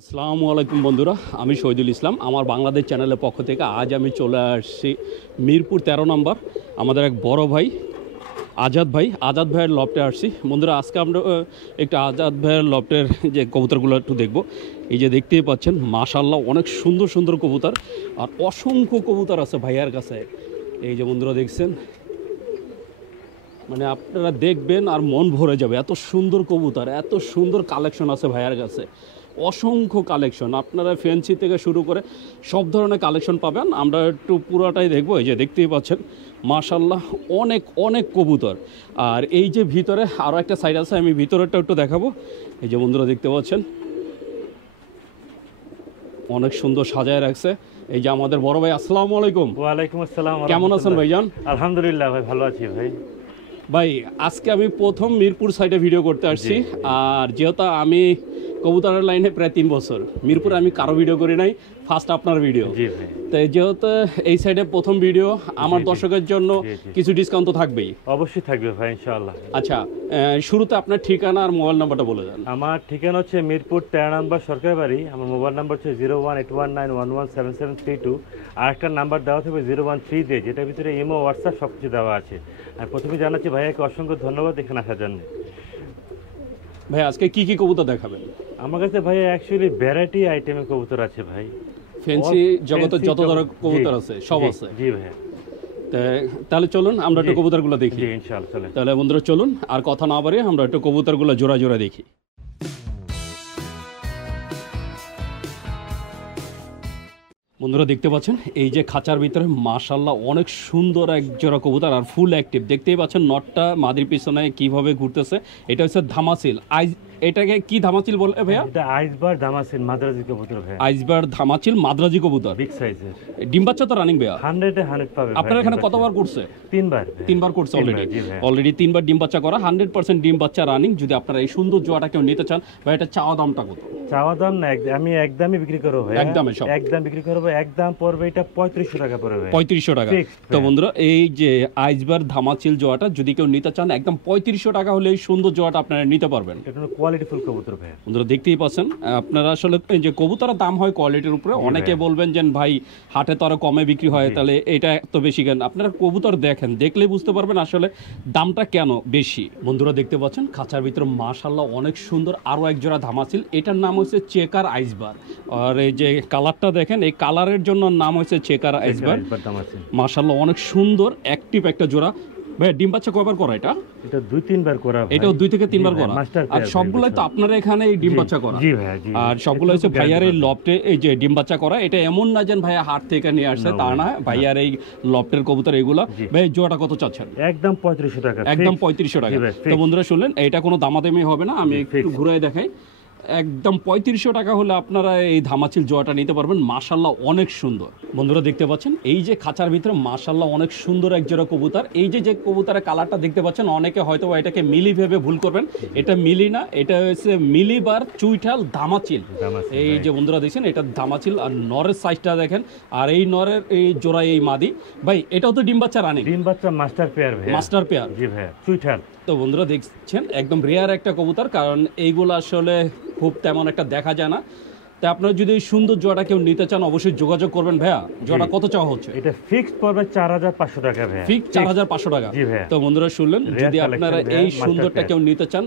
আসসালামু আলাইকুম বন্ধুরা, আমি শহীদুল ইসলাম। আমার বাংলাদেশ চ্যানেলের পক্ষ থেকে আজ আমি চলে আসছি মিরপুর 13 নম্বর। আমাদের এক বড় ভাই আজাদ ভাইয়ের লফটে আসছি বন্ধুরা। আজকে আমরা একটু আজাদ ভাইয়ের লফটের যে কবুতরগুলো একটু দেখবো। এই যে দেখতেই পাচ্ছেন মাশাআল্লাহ অনেক সুন্দর সুন্দর কবুতর আর অসংখ্য কবুতর আছে ভাইয়ার কাছে। এই যে বন্ধুরা দেখছেন, মানে আপনারা দেখবেন আর মন ভরে যাবে, এত সুন্দর কবুতর, এত সুন্দর কালেকশন আছে ভাইয়ার কাছে, অসংখ্য কালেকশন। আপনারা ফ্যান্সি থেকে শুরু করে সব ধরনের কালেকশন পাবেন। আমরা একটু পুরোটাই দেখবো। এই যে দেখতেই পাচ্ছেন মাশাআল্লাহ অনেক অনেক কবুতর। আর এই যে ভিতরে আরও একটা সাইড আছে, আমি ভিতরেরটা একটু দেখাবো। এই যে বন্ধুরা দেখতে পাচ্ছেন অনেক সুন্দর সাজায় রাখছে। এই যে আমাদের বড় ভাই, আসসালামু আলাইকুম। ওয়ালাইকুম আসসালাম। কেমন আছেন ভাইজান? আলহামদুলিল্লাহ ভাই, ভালো আছি ভাই। ভাই আজকে আমি প্রথম মিরপুর সাইডে ভিডিও করতে আসছি। আর যেহেতু আমি কবুতরের লাইনে প্রায় 3 বছর, মিরপুরে আমি কারো ভিডিও করি নাই, ফার্স্ট আপনার ভিডিও। তাই যেহেতু এই সাইডে প্রথম ভিডিও, আমার দর্শকের জন্য কিছু ডিসকাউন্ট তো থাকবেই। অবশ্যই থাকবে ভাই, ইনশাআল্লাহ। আচ্ছা, শুরুতে আপনার ঠিকানা আর মোবাইল নাম্বারটা বলে দেন। আমার ঠিকানা হচ্ছে মিরপুর 13 নম্বর সরকারি বাড়ি। আমার মোবাইল নাম্বার হচ্ছে 01819117732। আর একটা নাম্বার দেওয়া থাকবে 013 দিয়ে, যেটার ভিতরে ইমো, হোয়াটসঅ্যাপ সব কিছু দেওয়া আছে। আর প্রথমে জানাচ্ছি ভাইয়াকে অসংখ্য ধন্যবাদ এখানে আসার জন্য। ভাই আজকে কি কি কবুতর দেখাবেন? আমার কাছে ভাইয়া অ্যাকচুয়ালি ভ্যারাইটি আইটেমের কবুতর আছে ভাই। ফ্যান্সি জগতের যত ধরনের কবুতর আছে সব আছে। জি ভাইয়া। তাহলে চলুন আমরা একটু কবুতরগুলো দেখি। ইনশাআল্লাহ চলেন। তাহলে বন্ধুরা চলুন, আর কথা না বাড়িয়ে আমরা একটু কবুতরগুলো জোড়া জোড়া দেখি। বন্ধুরা দেখতে পাচ্ছেন এই যে খাঁচার ভিতরে মাশাআল্লাহ অনেক সুন্দর এক জোড়া কবুতর আর ফুল অ্যাক্টিভ। দেখতেই পাচ্ছেন নটটা মাদির পিছনে কিভাবে ঘুরতেছে। এটা হচ্ছে ধামাচিল। এটাকে কি ধামাচিল বলে ভাইয়া? এটা আইসবার ধামাচিল মাদ্রাজি কবুতর ভাইয়া। আইসবার ধামাচিল মাদ্রাজি কবুতর, বিগ সাইজের। ডিম বাচ্চা তো রানিং ভাইয়া? 100 এ 100 পাবে। আপনার এখানে কতবার করছে? 3 বার করছে অলরেডি 3 বার ডিম বাচ্চা করা, 100% ডিম বাচ্চা রানিং। যদি আপনারা এই সুন্দর জোড়াটা কেউ নিতে চান ভাই, এটা চাওয়া দামটা কত? চাওয়া দাম না, আমি একদমই বিক্রি করব ভাই। একদমই সব একদম বিক্রি করব। একদম পড়বে এটা 3500 টাকা পড়বে। 3500 টাকা। তো বন্ধুরা এই যে আইসবার ধামাচিল জোড়াটা যদি কেউ নিতে চান, একদম 3500 টাকা হলে এই সুন্দর জোড়াটা আপনারা নিতে পারবেন। এটা কোয়ালিটিফুল কবুতর ভাই। বন্ধুরা দেখতেই পাচ্ছেন, আপনারা আসলে এই যে কবুতরের দাম হয় কোয়ালিটির উপরে। অনেকে বলবেন যে ভাই হাটে তো আরো কমে বিক্রি হয়, তাহলে এটা এত বেশি কেন? আপনারা কবুতর দেখেন, দেখলে বুঝতে পারবেন আসলে দামটা কেন বেশি। বন্ধুরা দেখতে পাচ্ছেন খাঁচার ভিতরে মাশাআল্লাহ অনেক সুন্দর আরো এক জোড়া ধামাচিল। এটার নাম হচ্ছে চেকার আইসবার। আর এই যে কালারটা দেখেন, এই কালারের জন্য নাম হচ্ছে চেকার আইসবার। মাশাআল্লাহ অনেক সুন্দর অ্যাক্টিভ একটা জোড়া। ভাই ডিম বাচ্চা কয়বার করা এটা? এটা 2-3 বার করা ভাই। এটাও 2 থেকে 3 বার করা। আর সবগুলাই তো আপনারা এখানে এই ডিম বাচ্চা করা? জি ভাই, জি। আর সবগুলো হচ্ছে ভাইয়ার এই লফটে এই যে ডিম বাচ্চা করা। এটা এমন না যে ভাইয়া হাট থেকে নিয়ে আসছে, তা না। ভাইয়ার এই লফটের কবুতর এগুলা। ভাই জোড়াটা কত চাচ্ছেন? একদম 3500 টাকা। একদম 3500 টাকা। তো বন্ধুরা শুনলেন, এটা কোনো দামাদামি হবে না। আমি একটু ঘুরে দেখাই। একদম 3500 টাকা হলে আপনারা এই ধামাচিল জোড়াটা নিতে পারবেন। মাশাআল্লাহ অনেক সুন্দর। বন্ধুরা দেখতে পাচ্ছেন এই যে খাঁচার ভিতরে মাশাআল্লাহ অনেক সুন্দর এক জোড়া কবুতর। এই যে কবুতরের কালারটা দেখতে পাচ্ছেন, অনেকে হয়তো এটাকে মিলি ভেবে ভুল করবেন। এটা মিলি না, এটা হচ্ছে মিলিবার চুইঠাল ধামাচিল। এই যে বন্ধুরা দেখছেন এটা ধামাচিল। আর নরের সাইজটা দেখেন, আর এই নরের এই জোড়া এই মাদি। ভাই এটাও তো ডিম বাচ্চা রানিং? ডিম বাচ্চা মাস্টার পেয়ার ভাই। মাস্টার পেয়ার, জি ভাই, চুইঠাল। তো বন্ধুরা দেখছেন একদম রেয়ার একটা কবুতর, কারণ এইগুলো আসলে খুব তেমন একটা দেখা যায় না। তাই আপনারা যদি সুন্দর জোড়াটা কেউ নিতে চান অবশ্যই যোগাযোগ করবেন। ভাইয়া জোড়া কত চাওয়া হচ্ছে? এটা ফিক্সড পড়বে 4500 টাকা ভাই। ফিক্স 4500 টাকা। তো বন্ধুরা শুনলেন, যদি আপনারা এই সুন্দরটা কেউ নিতে চান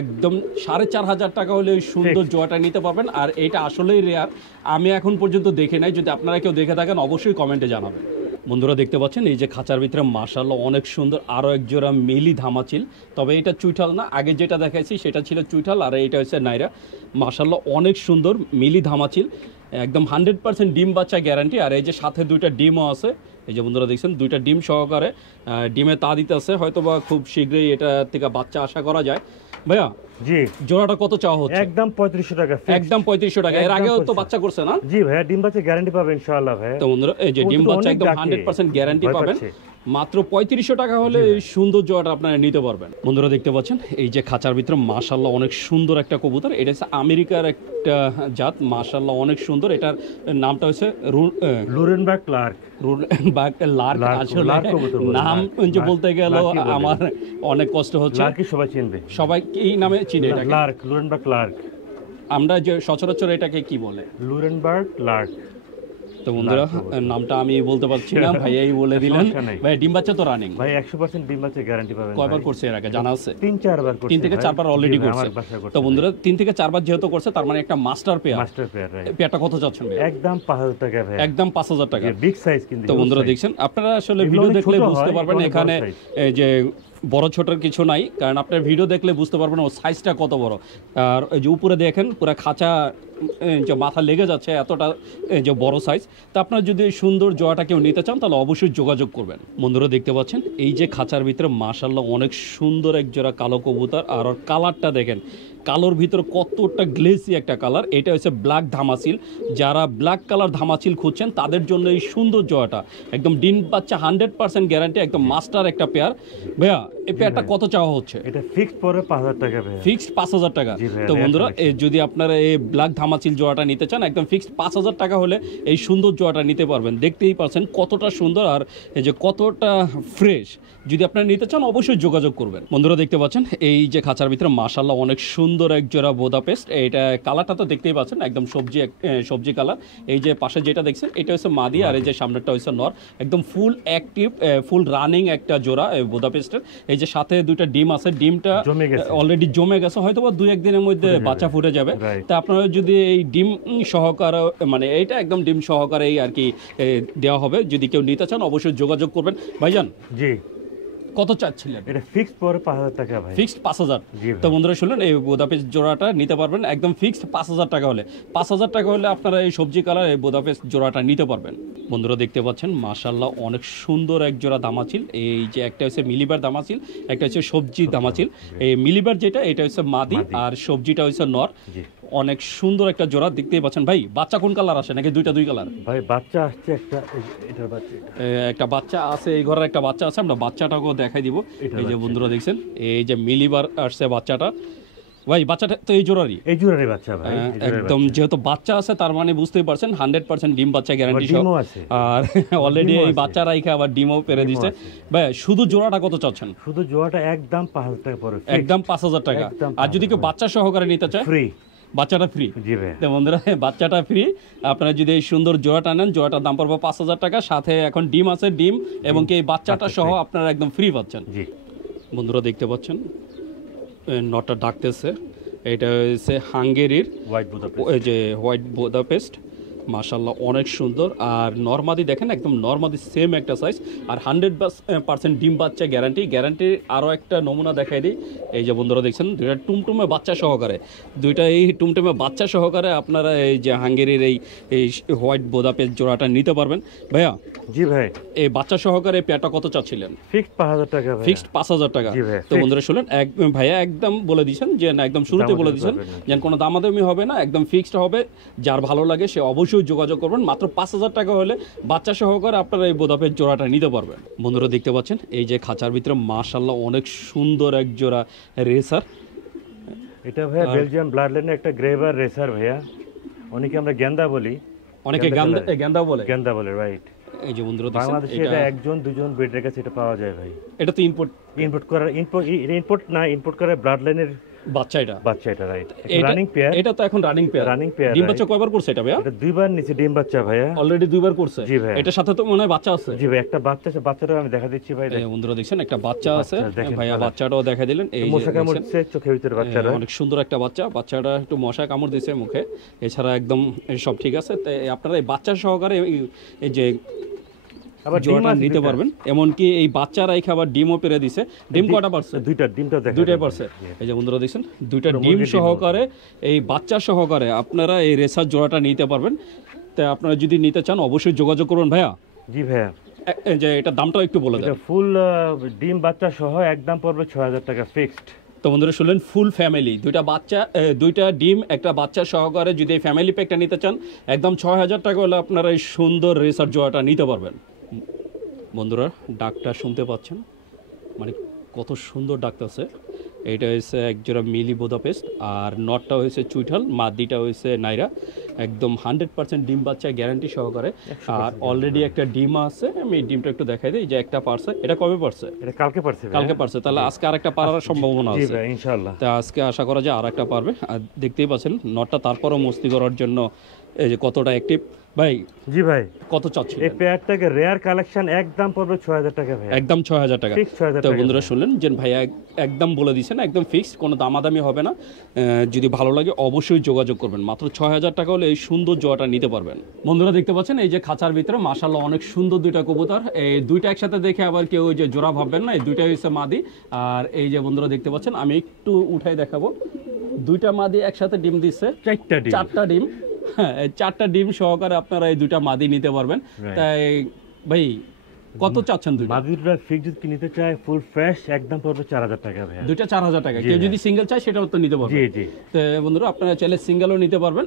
একদম 4500 টাকা হলে এই সুন্দর জোড়াটা নিতে পারবেন। আর এটা আসলেই রেয়ার, আমি এখন পর্যন্ত দেখে নাই। যদি আপনারা কেউ দেখে থাকেন অবশ্যই কমেন্টে জানাবেন। বন্ধুরা দেখতে পাচ্ছেন এই যে খাঁচার ভিতরে মাশাআল্লাহ অনেক সুন্দর আরও এক জোড়া মিলি ধামাচিল। তবে এটা চুইঠাল না, আগে যেটা দেখাইছি সেটা ছিল চুইঠাল, আর এটা হচ্ছে নাইরা। মাশাআল্লাহ অনেক সুন্দর মিলি ধামাচিল, একদম 100% ডিম বাচ্চা গ্যারান্টি। আর এই যে সাথে 2টা ডিমও আছে। এই যে বন্ধুরা দেখছেন 2টা ডিম সহকারে ডিমে তা দিতে আছে, হয়তো বা খুব শীঘ্রই এটা থেকে বাচ্চা আশা করা যায়। ভাইয়া জি জোড়াটা কত চাওয়া হচ্ছে? একদম 3500 টাকা। একদম 3500 টাকা। এর আগেও তো বাচ্চা করছে না? জি ভাইয়া, ডিম বাচ্চা গ্যারান্টি পাবেন ইনশাআল্লাহ ভাই। তো বন্ধুরা এই যে ডিম বাচ্চা একদম 100% গ্যারান্টি পাবেন। মাত্র 3500 টাকা হলে এই সুন্দর জোড়াটা আপনারা নিতে পারবেন। বন্ধুরা দেখতে পাচ্ছেন এই যে খাঁচার ভিতরে মাশাআল্লাহ অনেক সুন্দর একটা কবুতর। এটা হচ্ছে আমেরিকার একটা জাত, মাশাআল্লাহ অনেক সুন্দর। এটার নামটা হচ্ছে লুরেনবার্গ ক্লার্ক। আসলে নাম যে বলতে গেল আমার অনেক কষ্ট হচ্ছে। সবাই চিনবে, সবাই এই নামে চিনে। লুরেনবার্গ ক্লার্ক। আমরা যে সচরাচর এটাকে কি বলে? লুরেনবার্গ লার্ক। তো বন্ধুরা নামটা আমি বলতে পারছি না, ভাইয়াই বলে দিলেন। ভাই ডিম বাচ্চা তো রানিং ভাই 100% ডিম বাচ্চা গ্যারান্টি পাবেন। কয়বার করছে এর আগে জানা আছে? 3-4 বার করছে। 3 থেকে 4 বার অলরেডি করছে। তো বন্ধুরা 3 থেকে 4 বার যেহেতু করছে তার মানে একটা মাস্টার পেয়ার। পেয়ারটা কত চাচ্ছেন ভাই? একদম 5000 টাকা ভাই। একদম 5000 টাকা। বিগ সাইজ কিন্তু। তো বন্ধুরা দেখছেন, আপনারা আসলে ভিডিও দেখলে বুঝতে পারবেন এখানে এই যে বড় ছোটর কিছু নাই, কারণ আপনার ভিডিও দেখলে বুঝতে পারবেন ও সাইজটা কত বড়। আর এই যে উপরে দেখেন পুরো খাঁচা যে মাথা লেগে যাচ্ছে এতটা যে বড় সাইজ। তো আপনারা যদি সুন্দর জোড়াটা কেউ নিতে চান তাহলে অবশ্যই যোগাযোগ করবেন। বন্ধুরা দেখতে পাচ্ছেন এই যে খাঁচার ভিতরে মাশাআল্লাহ অনেক সুন্দর এক জোড়া কালো কবুতর। আর ওর কালারটা দেখেন, কালোর ভিতরে কতটা গ্লেসি একটা কালার। এটা হচ্ছে ব্ল্যাক ধামাচিল। যারা ব্ল্যাক কালার ধামাচিল খুঁজছেন তাদের জন্য এই সুন্দর জোড়াটা একদম ডিম বাচ্চা 100% গ্যারান্টি, একদম মাস্টার একটা পেয়ার। ভাইয়া এই পেয়ারটা কত চাওয়া হচ্ছে? এটা ফিক্সড পরে 5000 টাকা ভাইয়া। ফিক্সড 5000 টাকা। তো বন্ধুরা যদি আপনারা এই ব্ল্যাক ধামাচিল জোড়াটা নিতে চান একদম ফিক্সড 5000 টাকা হলে এই সুন্দর জোড়াটা নিতে পারবেন। দেখতেই পাচ্ছেন কতটা সুন্দর আর এই যে কতটা ফ্রেশ। যদি আপনারা নিতে চান অবশ্যই যোগাযোগ করবেন। বন্ধুরা দেখতে পাচ্ছেন এই যে খাঁচার ভিতরে মাশাআল্লাহ অনেক সুন্দর এক জোড়া বুদাপেস্ট। এটা কালারটা তো দেখতেই পাচ্ছেন একদম সবজি কালার। এই যে পাশে যেটা দেখছেন এটা হচ্ছে মাদি, আর এই যে সামনেরটা হচ্ছে নর। একদম ফুল অ্যাক্টিভ ফুল রানিং একটা জোড়া বুদাপেস্টের। এই যে সাথে দুইটা ডিম আছে, ডিমটা অলরেডি জমে গেছে, হয়তো বা 2-1 দিনের মধ্যে বাচ্চা ফুটে যাবে। তা আপনারা যদি এই ডিম সহকারে মানে এইটা একদম ডিম সহকারেই আর কি দেওয়া হবে। যদি কেউ নিতে চান অবশ্যই যোগাযোগ করবেন। ভাইজান জি কত চাচ্ছিলেন? এটা ফিক্সড পরে 5000 টাকা ভাই। ফিক্সড 5000। তো বন্ধুরা শুনলেন এই বুদাপেস্ট জোড়াটা নিতে পারবেন একদম ফিক্সড 5000 টাকা হলে। 5000 টাকা হলে আপনারা এই সবজি কালার এই বুদাপেস্ট জোড়াটা নিতে পারবেন। বন্ধুরা দেখতে পাচ্ছেন মাশাআল্লাহ অনেক সুন্দর এক জোড়া দামাচিল। এই যে একটা হচ্ছে মিলিবার দামাচিল, একটা হচ্ছে সবজি দামাচিল। এই মিলিবার যেটা এটা হচ্ছে মাদি আর সবজিটা হচ্ছে নর। অনেক সুন্দর একটা জোড়া দেখতেই পাচ্ছেন। ভাই বাচ্চা কোন কালার আসে নাকি দুই কালার? ভাই বাচ্চা আসছে একটা, এটার বাচ্চা একটা বাচ্চা আছে, এই ঘরের একটা বাচ্চা আছে, আমরা বাচ্চাটাকেও দেখাই দিব। এই যে বন্ধুরা দেখছেন এই যে মিলিবার আসছে বাচ্চাটা। ভাই বাচ্চাটা তো এই জোড়ারই বাচ্চা ভাই। একদম যেহেতু বাচ্চা আছে তার মানে বুঝতেই পারছেন 100% ডিম বাচ্চা গ্যারান্টি সহ। আর অলরেডি এই বাচ্চা রাইখা আবার ডিমও পেরে দিচ্ছে। ভাই শুধু জোড়াটা কত চাচ্ছেন? শুধু জোড়াটা একদম 5000 টাকা পড়ে। একদম 5000 টাকা। আর যদি কেউ বাচ্চা সহকারে নিতে চায় ফ্রি, বাচ্চাটা ফ্রি। জি ভাই। তো বন্ধুরা বাচ্চাটা ফ্রি। আপনারা যদি এই সুন্দর জোড়াটা নেন জোড়াটার দাম পড়বে 5000 টাকা। সাথে এখন ডিম আছে, ডিম এবং কি এই বাচ্চাটা সহ আপনারা একদম ফ্রি পাচ্ছেন। জি বন্ধুরা দেখতে পাচ্ছেন নটটা ডাকতেছে। এটা হচ্ছে হাঙ্গেরির হোয়াইট বুদাপেস্ট। মাশাআল্লাহ অনেক সুন্দর। আর নরমাদি দেখেন একদম নরমাদি সেম একটা সাইজ আর 100% ডিম বাচ্চা গ্যারান্টি। আরও একটা নমুনা দেখাই দিই। এই যে বন্ধুরা দেখছেন দুইটা টুমটুমে বাচ্চা সহকারে, এই টুমটুমে বাচ্চা সহকারে আপনারা এই যে হাঙ্গেরির এই হোয়াইট বুদাপেস্ট জোড়াটা নিতে পারবেন। ভাইয়া জি ভাই এই বাচ্চা সহকারে পেয়ারটা কত চাচ্ছিলেন? ফিক্সড 5000 টাকা ভাই। ফিক্সড 5000 টাকা। তো বন্ধুরা শুনলেন ভাইয়া একদম বলে দিয়েছেন যে না, একদম শুরুতে বলে দিয়েছেন যে কোনো দামাদামি হবে না, একদম ফিক্সড হবে। যার ভালো লাগে সে অবশ্যই যোগাযোগ করবেন। মাত্র 5000 টাকা হলে বাচ্চা সহকারে আপনারা এই বুদাপেস্ট জোড়াটা নিতে পারবেন। বন্ধুরা দেখতে পাচ্ছেন এই যে খাঁচার ভিতরে মাশাআল্লাহ অনেক সুন্দর এক জোড়া রেসার। এটা ভাইয়া বেলজিয়াম ব্লাড লাইনের একটা গ্রেভার রেসার ভাইয়া। অনেকে আমরা গেন্দা বলি, অনেকে গেন্দা বলে রাইট। এই যে বন্ধুরা বাংলাদেশে এটা একজন দুজন ব্রিডের কাছে এটা পাওয়া যায় ভাই। এটা তো ইম্পোর্ট করে ব্লাড লাইনের বাচ্চা এটা রাইট। Running pair. এটা তো এখন রানিং পেয়ার। ডিম বাচ্চা কয়বার করছে এটা ভাইয়া? এটা 2 বার নিচে ডিম বাচ্চা ভাইয়া। অলরেডি 2 বার করছে। জি ভাই। এটার সাথে তো মনে হয় বাচ্চা আছে। জি ভাই একটা বাচ্চা আছে, বাচ্চাটাও আমি দেখা দিচ্ছি ভাই। এই বন্ধুরা দেখছেন একটা বাচ্চা আছে ভাইয়া, বাচ্চাটাও দেখা দিলেন। এই যে মশা কামড়ছে চোখের ভিতরে বাচ্চাটা, অনেক সুন্দর একটা বাচ্চাটা একটু মশা কামড় দিয়েছে মুখে, এছাড়া একদম সব ঠিক আছে। তাই আপনারা এই বাচ্চা সহকারে এই যে জোড়াটা নিতে পারবেন। এমনকি এই বাচ্চারা এই খাবার ডিমও পেরে দিছে। ডিম কয়টা পারছে? দুইটাই পারছে। এই যে বন্ধুরা দেখছেন দুইটা ডিম সহকারে এই বাচ্চা সহকারে আপনারা এই রেসার জোড়াটা নিতে পারবেন। তাই আপনারা যদি নিতে চান অবশ্যই যোগাযোগ করবেন ভাইয়া। জি ভাইয়া। যে এটা দামটাও একটু বলে দেন। এটা ফুল ডিম বাচ্চা সহ একদম পড়বে 6000 টাকা ফিক্সড। তো বন্ধুরা শুনলেন ফুল ফ্যামিলি দুইটা ডিম একটা বাচ্চা সহকারে যদি এই ফ্যামিলি প্যাকটা নিতে চান একদম 6000 টাকা হলে আপনারা এই সুন্দর রেসার জোড়াটা নিতে পারবেন। বন্ধুরা ডাকটা শুনতে পাচ্ছেন, মানে কত সুন্দর ডাকতেছে। এটা হচ্ছে একজোড়া মিলি বুদাপেস্ট আর নটটা হয়েছে চুইঠাল, মাদিটা হয়েছে নাইরা। একদম 100% ডিম বাচ্চা গ্যারান্টি সহকারে। আর অলরেডি একটা ডিম আছে, আমি এই ডিমটা একটু দেখাই দিই। যে একটা পারছে, এটা কবে পারছে? এটা কালকে পারছে ভাই। কালকে পারছে, তাহলে আজকে আরেকটা পারার সম্ভাবনা জি আছে ভাই ইনশাআল্লাহ। তা আজকে আশা করা যায় আরেকটা পারবে। আর দেখতেই পাচ্ছেন নটটা তারপরও মস্তি করার জন্য এই যে কতটা অ্যাক্টিভ। ভাই জি ভাই কত চাচ্ছেন? এই পেয়ারটাকে রেয়ার কালেকশন একদম পড়বে 6000 টাকা ভাই, একদম 6000 টাকা। ফিক্স 6000 তো টাকা। বন্ধুরা শুনলেন যে ভাই একদম বলে দিয়েছেন, একদম ফিক্সড, কোনো দামাদামি হবে না। যদি ভালো লাগে অবশ্যই যোগাযোগ করবেন। মাত্র 6000 টাকা হলে এই সুন্দর জোয়াটা নিতে পারবেন। বন্ধুরা দেখতে পাচ্ছেন এই যে খাঁচার ভিতরে মাশাআল্লাহ অনেক সুন্দর দুইটা কবুতর। এই দুইটা একসাথে দেখে আবার কেউ ওই যে জোড়া ভাববেন না, এই দুইটাই হচ্ছে মাদি। আর এই যে বন্ধুরা দেখতে পাচ্ছেন, আমি একটু উঠাই দেখাবো, দুইটা মাদি একসাথে ডিম দিচ্ছে, চারটা ডিম। হ্যাঁ, এই 4টা ডিম সহকারে আপনারা এই দুইটা মাদি নিতে পারবেন। তাই ভাই কত চাচ্ছেন? মাদিটা ফিক্স যদি নিতে চায় ফুল ফ্রেশ একদম পড়বে 4000 টাকা ভাই, দুইটা 4000 টাকা। কেউ যদি সিঙ্গেল চায় সেটাও তো নিতে পারবেন। জি জি। তো বন্ধুরা আপনারা চাইলে সিঙ্গেলও নিতে পারবেন।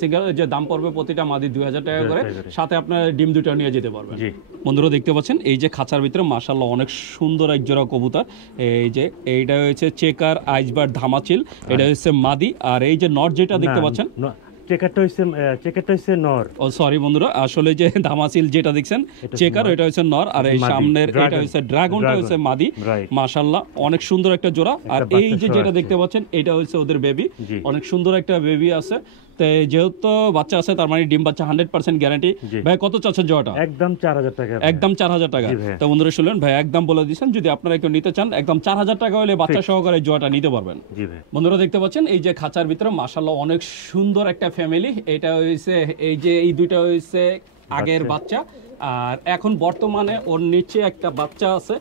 সিঙ্গেল যে দাম পড়বে প্রতিটা মাদি 2000 টাকা করে, সাথে আপনারা ডিম দুটো নিয়ে যেতে পারবেন। জি বন্ধুরা দেখতে পাচ্ছেন এই যে খাঁচার ভিতরে মাশাআল্লাহ অনেক সুন্দর এক জোড়া কবুতর। এই যে এইটা হচ্ছে চেকার আইসবার্ড ধামাচিল, এটা হচ্ছে মাদি। আর এই যে নট যেটা দেখতে পাচ্ছেন, চেকারটা হচ্ছে নর। ও সরি বন্ধুরা, আসলে যে ধামাচিল যেটা দেখছেন চেকার, এটা হচ্ছে নর। আর এই সামনের এটা হচ্ছে ড্রাগনটা হচ্ছে মাদি। মাশাআল্লাহ অনেক সুন্দর একটা জোড়া। আর এই যে যেটা দেখতে পাচ্ছেন এটা হচ্ছে ওদের বেবি, অনেক সুন্দর একটা বেবি আছে। যেহেতু বাচ্চা আছে তার মানে ডিম বাচ্চা 100% গ্যারান্টি। ভাই কত চাচ্ছেন জোড়াটা? একদম 4000 টাকা। একদম 4000 টাকা। তো বন্ধুরা শুনলেন ভাই একদম বলে দিয়েছেন, যদি আপনারা কেউ নিতে চান একদম 4000 টাকা হলে বাচ্চা সহকারে জোড়াটা নিতে পারবেন। জি ভাই। বন্ধুরা দেখতে পাচ্ছেন এই যে খাঁচার ভিতরে মাশাআল্লাহ অনেক সুন্দর একটা ফ্যামিলি। এটা হইছে এই যে এই দুইটা হইছে আগের বাচ্চা। আর এখন বর্তমানে ওর নিচে একটা বাচ্চা আছে,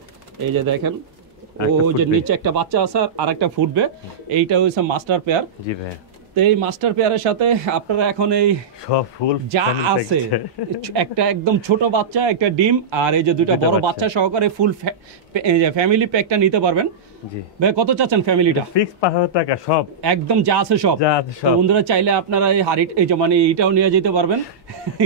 এই যে দেখেন ও যে নিচে একটা বাচ্চা আছে আর একটা ফুটবে। এইটা হইছে মাস্টার পেয়ার। জি ভাই। তো এই মাস্টার পেয়ারের সাথে আপনারা এখন এই সব ফুল যা আছে, একটা একদম ছোট বাচ্চা, একটা ডিম, আর এই যে দুইটা বড় বাচ্চা সহকারে ফুল ফ্যামিলি প্যাকটা নিতে পারবেন। জি ভাই কত চাচ্ছেন ফ্যামিলিটা? ফিক্স 5000 টাকা সব, একদম যা আছে সব। তো বন্ধুরা চাইলে আপনারা এই হাড়ি এই যে মানে এটাও নিয়ে যেতে পারবেন,